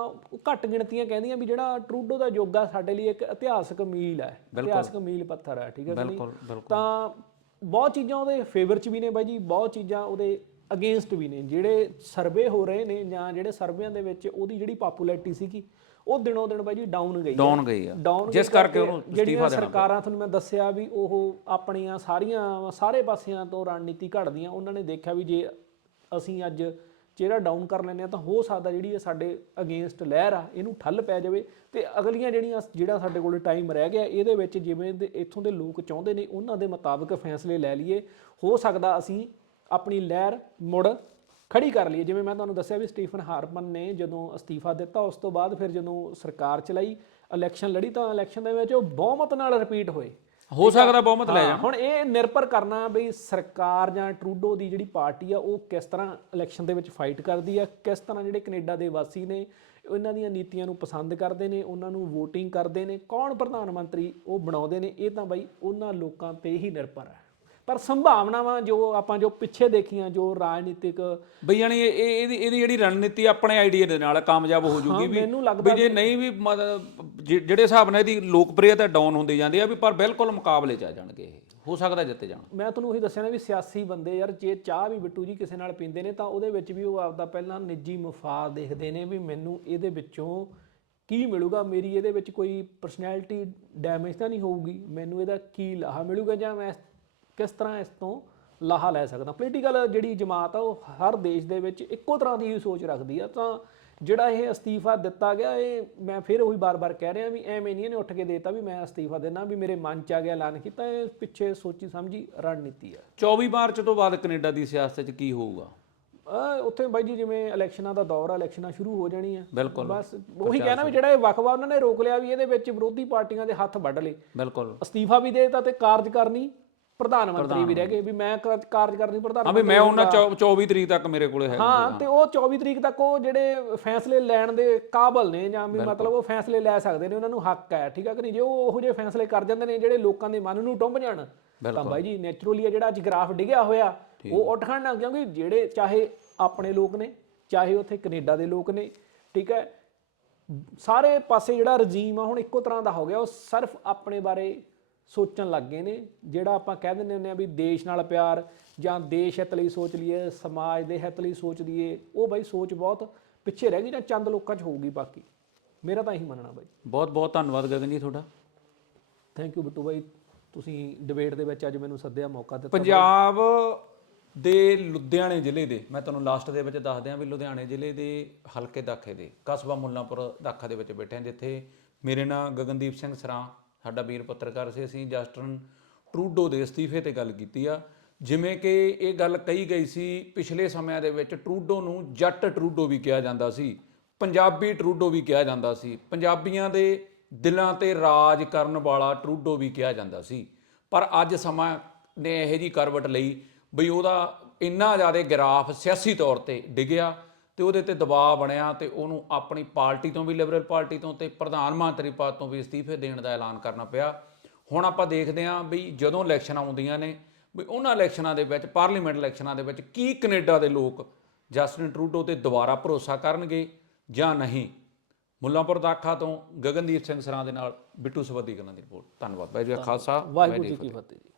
[SPEAKER 2] ਘੱਟ ਗਿਣਤੀਆਂ ਕਹਿੰਦੀਆਂ ਵੀ ਜਿਹੜਾ ਟਰੂਡੋ ਦਾ ਯੋਗਾ ਸਾਡੇ ਲਈ ਇੱਕ ਇਤਿਹਾਸਕ ਮੀਲ ਹੈ ਇਤਿਹਾਸਕ ਮੀਲ ਪੱਥਰ ਹੈ ਠੀਕ ਹੈ
[SPEAKER 1] ਬਿਲਕੁਲ
[SPEAKER 2] ਤਾਂ ਬਹੁਤ ਚੀਜ਼ਾਂ ਉਹਦੇ ਫੇਵਰ ਚ ਵੀ ਨੇ ਬਾਈ ਜੀ ਬਹੁਤ ਚੀਜ਼ਾਂ ਉਹਦੇ ਅਗੇਂਸਟ ਵੀ ਨੇ ਜਿਹੜੇ ਸਰਵੇ ਹੋ ਰਹੇ ਨੇ ਜਾਂ ਜਿਹੜੇ ਸਰਵੇਆਂ ਦੇ ਵਿੱਚ ਉਹਦੀ ਜਿਹੜੀ ਪਪੂਲੈਰਿਟੀ ਸੀਗੀ ਉਹ ਦਿਨੋਂ ਦਿਨ ਬਾਈ ਜੀ ਡਾਊਨ ਗਈ
[SPEAKER 1] ਡਾਊਨ ਗਈ ਆ। ਜਿਸ ਕਰਕੇ ਉਹਨੂੰ
[SPEAKER 2] ਜਿਹੜੀਆਂ ਸਰਕਾਰਾਂ ਤੁਹਾਨੂੰ ਮੈਂ ਦੱਸਿਆ ਵੀ ਉਹ ਆਪਣੀਆਂ ਸਾਰੀਆਂ ਸਾਰੇ ਪਾਸਿਆਂ ਤੋਂ ਰਣਨੀਤੀ ਘੜਦੀਆਂ ਉਹਨਾਂ ਨੇ ਦੇਖਿਆ ਵੀ ਜੇ ਅਸੀਂ ਅੱਜ ਚਿਹਰਾ ਡਾਊਨ ਕਰ ਲੈਂਦੇ ਆ ਤਾਂ ਹੋ ਸਕਦਾ ਜਿਹੜੀ ਇਹ ਸਾਡੇ ਅਗੇਂਸਟ ਲਹਿਰ ਆ, ਇਹਨੂੰ ਠੱਲ ਪੈ ਜਾਵੇ ਤੇ ਅਗਲੀਆਂ ਜਿਹੜੀਆਂ ਜਿਹੜਾ ਸਾਡੇ ਕੋਲ ਟਾਈਮ ਰਹਿ ਗਿਆ, ਇਹਦੇ ਵਿੱਚ ਜਿਵੇਂ ਦੇ ਇੱਥੋਂ ਦੇ ਲੋਕ ਚਾਹੁੰਦੇ ਨੇ, ਉਹਨਾਂ ਦੇ ਮੁਤਾਬਕ ਫੈਸਲੇ ਲੈ ਲਈਏ। ਹੋ ਸਕਦਾ ਅਸੀਂ ਆਪਣੀ ਲਹਿਰ ਮੁੜ ਖੜੀ ਕਰ ਲਈਏ। ਜਿਵੇਂ ਮੈਂ ਤੁਹਾਨੂੰ ਦੱਸਿਆ ਵੀ ਸਟੀਫਨ ਹਾਰਪਨ ਨੇ ਜਦੋਂ ਅਸਤੀਫਾ ਦਿੱਤਾ, ਉਸ ਤੋਂ ਬਾਅਦ ਫਿਰ ਜਦੋਂ ਸਰਕਾਰ ਚਲਾਈ ਇਲੈਕਸ਼ਨ ਲੜੀ ਤਾਂ ਇਲੈਕਸ਼ਨ ਦੇ ਵਿੱਚ ਉਹ ਬਹੁਮਤ ਨਾਲ ਰਿਪੀਟ ਹੋਏ।
[SPEAKER 1] ਹੋ ਸਕਦਾ ਬਹੁਮਤ ਲੈ
[SPEAKER 2] ਹਾਂ, ਹੁਣ ਇਹ ਨਿਰਭਰ ਕਰਨਾ ਬਈ ਸਰਕਾਰ ਜਾਂ ਟਰੂਡੋ ਦੀ ਜਿਹੜੀ ਪਾਰਟੀ ਆ ਉਹ ਕਿਸ ਤਰ੍ਹਾਂ ਇਲੈਕਸ਼ਨ ਦੇ ਵਿੱਚ ਫਾਈਟ ਕਰਦੀ ਆ ਕਿਸ ਤਰ੍ਹਾਂ ਜਿਹੜੇ ਕੈਨੇਡਾ ਦੇ ਵਾਸੀ ਨੇ ਇਹਨਾਂ ਦੀਆਂ ਨੀਤੀਆਂ ਨੂੰ ਪਸੰਦ ਕਰਦੇ ਨੇ ਉਹਨਾਂ ਨੂੰ VOTING ਕਰਦੇ ਨੇ ਕੌਣ ਪ੍ਰਧਾਨ ਮੰਤਰੀ ਉਹ ਬਣਾਉਂਦੇ ਨੇ ਇਹ ਤਾਂ ਬਈ ਉਹਨਾਂ ਲੋਕਾਂ ਤੇ ਹੀ ਨਿਰਭਰ ਹੈ। ਪਰ ਸੰਭਾਵਨਾਵਾਂ ਜੋ ਆਪਾਂ ਜੋ ਪਿੱਛੇ ਦੇਖੀਆਂ ਜੋ ਰਾਜਨੀਤਿਕ
[SPEAKER 1] ਬਈ ਯਾਨੀ ਇਹ ਇਹ- ਇਹਦੀ ਇਹਦੀ ਜਿਹੜੀ ਰਣਨੀਤੀ ਆਪਣੇ ਆਈਡੀਆ ਦੇ ਨਾਲ ਕਾਮਯਾਬ ਹੋ ਜੂਗੀ ਵੀ
[SPEAKER 2] ਮੈਨੂੰ ਲੱਗਦਾ
[SPEAKER 1] ਵੀ ਜੇ ਨਹੀਂ ਵੀ ਮਤਲਬ ਜਿ- ਜਿਹੜੇ ਹਿਸਾਬ ਨਾਲ ਇਹਦੀ ਲੋਕਪ੍ਰਿਯਤਾ ਡਾਊਨ ਹੁੰਦੀ ਜਾਂਦੀ ਆ ਵੀ ਪਰ ਬਿਲਕੁਲ ਮੁਕਾਬਲੇ 'ਚ ਆ ਜਾਣਗੇ ਇਹ। ਹੋ ਸਕਦਾ ਜਿੱਤੇ ਜਾਣ।
[SPEAKER 2] ਮੈਂ ਤੁਹਾਨੂੰ ਉਹੀ ਦੱਸਿਆ ਨਾ ਵੀ ਸਿਆਸੀ ਬੰਦੇ ਯਾਰ ਜੇ ਚਾਹ ਵੀ ਬਿੱਟੂ ਜੀ ਕਿਸੇ ਨਾਲ ਪੀਂਦੇ ਨੇ ਤਾਂ ਉਹਦੇ ਵਿੱਚ ਵੀ ਉਹ ਆਪਦਾ ਪਹਿਲਾਂ ਨਿੱਜੀ ਮਫਾਦ ਦੇਖਦੇ ਨੇ ਵੀ ਮੈਨੂੰ ਇਹਦੇ ਵਿੱਚੋਂ ਕੀ ਮਿਲੂਗਾ ਮੇਰੀ ਇਹਦੇ ਵਿੱਚ ਕੋਈ ਪਰਸਨੈਲਿਟੀ ਡੈਮੇਜ ਤਾਂ ਨਹੀਂ ਹੋਊਗੀ? ਮੈਨੂੰ ਇਹਦਾ ਕੀ ਲਾਹਾ ਮਿਲੂਗਾ ਜਾਂ ਮੈਂ ਕਿਸ ਤਰ੍ਹਾਂ ਇਸ ਤੋਂ ਲਾਹਾ ਲੈ ਸਕਦਾ? ਪੋਲੀਟੀਕਲ ਜਿਹੜੀ ਜਮਾਤ ਆ ਉਹ ਹਰ ਦੇਸ਼ ਦੇ ਵਿੱਚ ਇੱਕੋ ਤਰ੍ਹਾਂ ਦੀ ਹੀ ਸੋਚ ਰੱਖਦੀ ਆ। ਤਾਂ ਜਿਹੜਾ ਇਹ ਅਸਤੀਫਾ ਦਿੱਤਾ ਗਿਆ ਇਹ ਮੈਂ ਫਿਰ ਉਹੀ ਬਾਰ-ਬਾਰ ਕਹਿ ਰਿਹਾ ਵੀ ਐਵੇਂ ਨਹੀਂ ਇਹਨੇ ਉੱਠ ਕੇ ਦੇਤਾ ਵੀ ਮੈਂ ਅਸਤੀਫਾ ਦੇਣਾ ਵੀ ਮੇਰੇ ਮਨ 'ਚ ਆ ਗਿਆ ਐਲਾਨ ਕੀਤਾ ਇਹ ਪਿੱਛੇ ਸੋਚੀ ਸਮਝੀ ਰਣਨੀਤੀ ਆ।
[SPEAKER 1] 24 ਮਾਰਚ ਤੋਂ ਬਾਅਦ ਕੈਨੇਡਾ ਦੀ ਸਿਆਸਤ 'ਚ ਕੀ ਹੋਊਗਾ?
[SPEAKER 2] ਉੱਥੇ ਬਾਈ ਜੀ ਜਿਵੇਂ ਇਲੈਕਸ਼ਨਾਂ ਦਾ ਦੌਰ ਆ ਇਲੈਕਸ਼ਨਾਂ ਸ਼ੁਰੂ ਹੋ ਜਾਣੀਆਂ
[SPEAKER 1] ਬਿਲਕੁਲ।
[SPEAKER 2] ਬਸ ਉਹੀ ਕਹਿਣਾ ਵੀ ਜਿਹੜਾ ਇਹ ਵਕਵਾ ਉਹਨਾਂ ਨੇ ਰੋਕ ਲਿਆ ਵੀ ਇਹਦੇ ਵਿੱਚ ਵਿਰੋਧੀ ਪਾਰਟੀਆਂ ਦੇ ਹੱਥ ਵੱਢ ਲਏ।
[SPEAKER 1] ਬਿਲਕੁਲ।
[SPEAKER 2] ਅਸਤੀਫਾ ਵੀ ਦੇਤਾ ਤੇ ਕਾਰਜਕਾਰਨੀ ਪ੍ਰਧਾਨ ਮੰਤਰੀ ਵੀ ਰਹਿ ਗਏ ਵੀ ਮੈਂ ਕਾਰ- ਕਾਰਜਕਾਰਨੀ ਪ੍ਰਧਾਨ
[SPEAKER 1] ਹਾਂ ਵੀ ਮੈਂ ਉਹਨਾਂ 24 ਤਰੀਕ ਤੱਕ ਮੇਰੇ ਕੋਲੇ ਹੈ
[SPEAKER 2] ਹਾਂ ਤੇ ਉਹ 24 ਤਰੀਕ ਤੱਕ ਉਹ ਜਿਹੜੇ ਫੈਸਲੇ ਲੈਣ ਦੇ ਕਾਬਲ ਨੇ ਜਾਂ ਵੀ ਮਤਲਬ ਉਹ ਫੈਸਲੇ ਲੈ ਸਕਦੇ ਨੇ ਉਹਨਾਂ ਨੂੰ ਹੱਕ ਹੈ ਠੀਕ ਹੈ ਕਿ ਨਹੀਂ? ਜੇ ਉਹ ਉਹੋ ਜਿਹੇ ਫੈਸਲੇ ਕਰ ਜਾਂਦੇ ਨੇ ਜਿਹੜੇ ਲੋਕਾਂ ਦੇ ਮਨ ਨੂੰ ਟੁੰਬ ਜਾਣ ਤਾਂ ਬਾਈ ਜੀ ਨੇਚਰਲੀ ਜਿਹੜਾ ਅੱਜ ਗ੍ਰਾਫ ਡਿੱਗਿਆ ਹੋਇਆ ਉਹ ਉੱਠ ਖੜਨਾ ਕਿਉਂਕਿ ਜਿਹੜੇ ਚਾਹੇ ਆਪਣੇ ਲੋਕ ਨੇ ਚਾਹੇ ਉੱਥੇ ਕੈਨੇਡਾ ਦੇ ਲੋਕ ਨੇ ਠੀਕ ਹੈ ਸਾਰੇ ਪਾਸੇ ਜਿਹੜਾ ਰਜੀਮ ਆ ਹੁਣ ਇੱਕੋ ਤਰ੍ਹਾਂ ਦਾ ਹੋ ਗਿਆ ਉਹ ਸਿਰਫ ਆਪਣੇ ਬਾਰੇ ਸੋਚਣ ਲੱਗ ਗਏ ਨੇ ਜਿਹੜਾ ਆਪਾਂ ਕਹਿ ਦਿੰਦੇ ਹੁੰਦੇ ਆ ਵੀ ਦੇਸ਼ ਨਾਲ ਪਿਆਰ ਜਾਂ ਦੇਸ਼ ਹਿੱਤ ਲਈ ਸੋਚ ਲਈਏ ਸਮਾਜ ਦੇ ਹਿੱਤ ਲਈ ਸੋਚ ਲਈਏ ਉਹ ਬਾਈ ਸੋਚ ਬਹੁਤ ਪਿੱਛੇ ਰਹਿ ਗਈ ਜਾਂ ਚੰਦ ਲੋਕਾਂ 'ਚ ਹੋਊਗੀ ਬਾਕੀ। ਮੇਰਾ ਤਾਂ ਇਹੀ ਮੰਨਣਾ ਬਾਈ।
[SPEAKER 1] ਬਹੁਤ ਬਹੁਤ ਧੰਨਵਾਦ ਗਗਨ ਜੀ ਤੁਹਾਡਾ।
[SPEAKER 2] ਥੈਂਕ ਯੂ ਬਿੱਟੂ ਬਾਈ। ਤੁਸੀਂ ਡਿਬੇਟ ਦੇ ਵਿੱਚ ਅੱਜ ਮੈਨੂੰ ਸੱਦਿਆ ਮੌਕਾ ਦਿੱਤਾ
[SPEAKER 1] ਪੰਜਾਬ ਦੇ ਲੁਧਿਆਣੇ ਜ਼ਿਲ੍ਹੇ ਦੇ ਮੈਂ ਤੁਹਾਨੂੰ ਲਾਸਟ ਦੇ ਵਿੱਚ ਦੱਸ ਦਿਆਂ ਵੀ ਲੁਧਿਆਣੇ ਜ਼ਿਲ੍ਹੇ ਦੇ ਹਲਕੇ ਦਾਖੇ ਦੇ ਕਸਬਾ ਮੁੱਲਾਂਪੁਰ ਦਾਖਾ ਦੇ ਵਿੱਚ ਬੈਠੇ ਹਾਂ ਜਿੱਥੇ ਮੇਰੇ ਨਾਲ ਗਗਨਦੀਪ ਸਿੰਘ ਸਰਾਂ ਸਾਡਾ ਵੀਰ ਪੱਤਰਕਾਰ ਸੀ, ਅਸੀਂ ਜਸਟਨ ਟਰੂਡੋ ਦੇ ਅਸਤੀਫੇ ਤੇ ਗੱਲ ਕੀਤੀ ਆ। ਜਿਵੇਂ ਕਿ ਇਹ ਗੱਲ ਕਹੀ ਗਈ ਸੀ, ਪਿਛਲੇ ਸਮਿਆਂ ਦੇ ਵਿੱਚ ਟਰੂਡੋ ਨੂੰ ਜੱਟ ਟਰੂਡੋ ਵੀ ਕਿਹਾ ਜਾਂਦਾ ਸੀ, ਪੰਜਾਬੀ ਟਰੂਡੋ ਵੀ ਕਿਹਾ ਜਾਂਦਾ ਸੀ, ਪੰਜਾਬੀਆਂ ਦੇ ਦਿਲਾਂ ਤੇ ਰਾਜ ਕਰਨ ਵਾਲਾ ਟਰੂਡੋ ਵੀ ਕਿਹਾ ਜਾਂਦਾ ਸੀ। ਪਰ ਅੱਜ ਸਮਾਂ ਨੇ ਇਹੋ ਜੀ ਕਰਵਟ ਲਈ ਬਈ ਉਹਦਾ ਇੰਨਾ ਜ਼ਿਆਦਾ ਗ੍ਰਾਫ ਸਿਆਸੀ ਤੌਰ ਤੇ ਡਿੱਗਿਆ ਤੇ ਉਹਦੇ ਤੇ ਦਬਾਅ ਬਣਿਆ ਤੇ ਉਹਨੂੰ ਆਪਣੀ ਪਾਰਟੀ ਤੋਂ ਵੀ ਲਿਬਰਲ ਪਾਰਟੀ ਤੋਂ ਤੇ ਪ੍ਰਧਾਨ ਮੰਤਰੀ ਪਦ ਤੋਂ ਵੀ ਅਸਤੀਫੇ ਦੇਣ ਦਾ ਐਲਾਨ ਕਰਨਾ ਪਿਆ। ਹੁਣ ਆਪਾਂ ਦੇਖਦੇ ਹਾਂ ਵੀ ਜਦੋਂ ਇਲੈਕਸ਼ਨ ਆਉਂਦੀਆਂ ਨੇ ਵੀ ਉਹਨਾਂ ਇਲੈਕਸ਼ਨਾਂ ਦੇ ਵਿੱਚ ਪਾਰਲੀਮੈਂਟ ਇਲੈਕਸ਼ਨਾਂ ਦੇ ਵਿੱਚ ਕੀ ਕੈਨੇਡਾ ਦੇ ਲੋਕ ਜਸਟਿਨ ਟਰੂਡੋ ਤੇ ਦੁਬਾਰਾ ਭਰੋਸਾ ਕਰਨਗੇ ਜਾਂ ਨਹੀਂ? ਮੁੱਲਾਂਪੁਰ ਦਾਖਾ ਤੋਂ ਗਗਨਦੀਪ ਸਿੰਘ ਸਰਾਂ ਦੇ ਨਾਲ ਬਿੱਟੂ ਸਵੱਦੀ ਕਰਨ ਦੀ ਰਿਪੋਰਟ। ਧੰਨਵਾਦ। ਬਾਈ ਜੀ ਖਾਲਸਾ।
[SPEAKER 2] ਵਾਹਿਗੁਰੂ ਜੀ ਕੀ ਫਤਿਹ।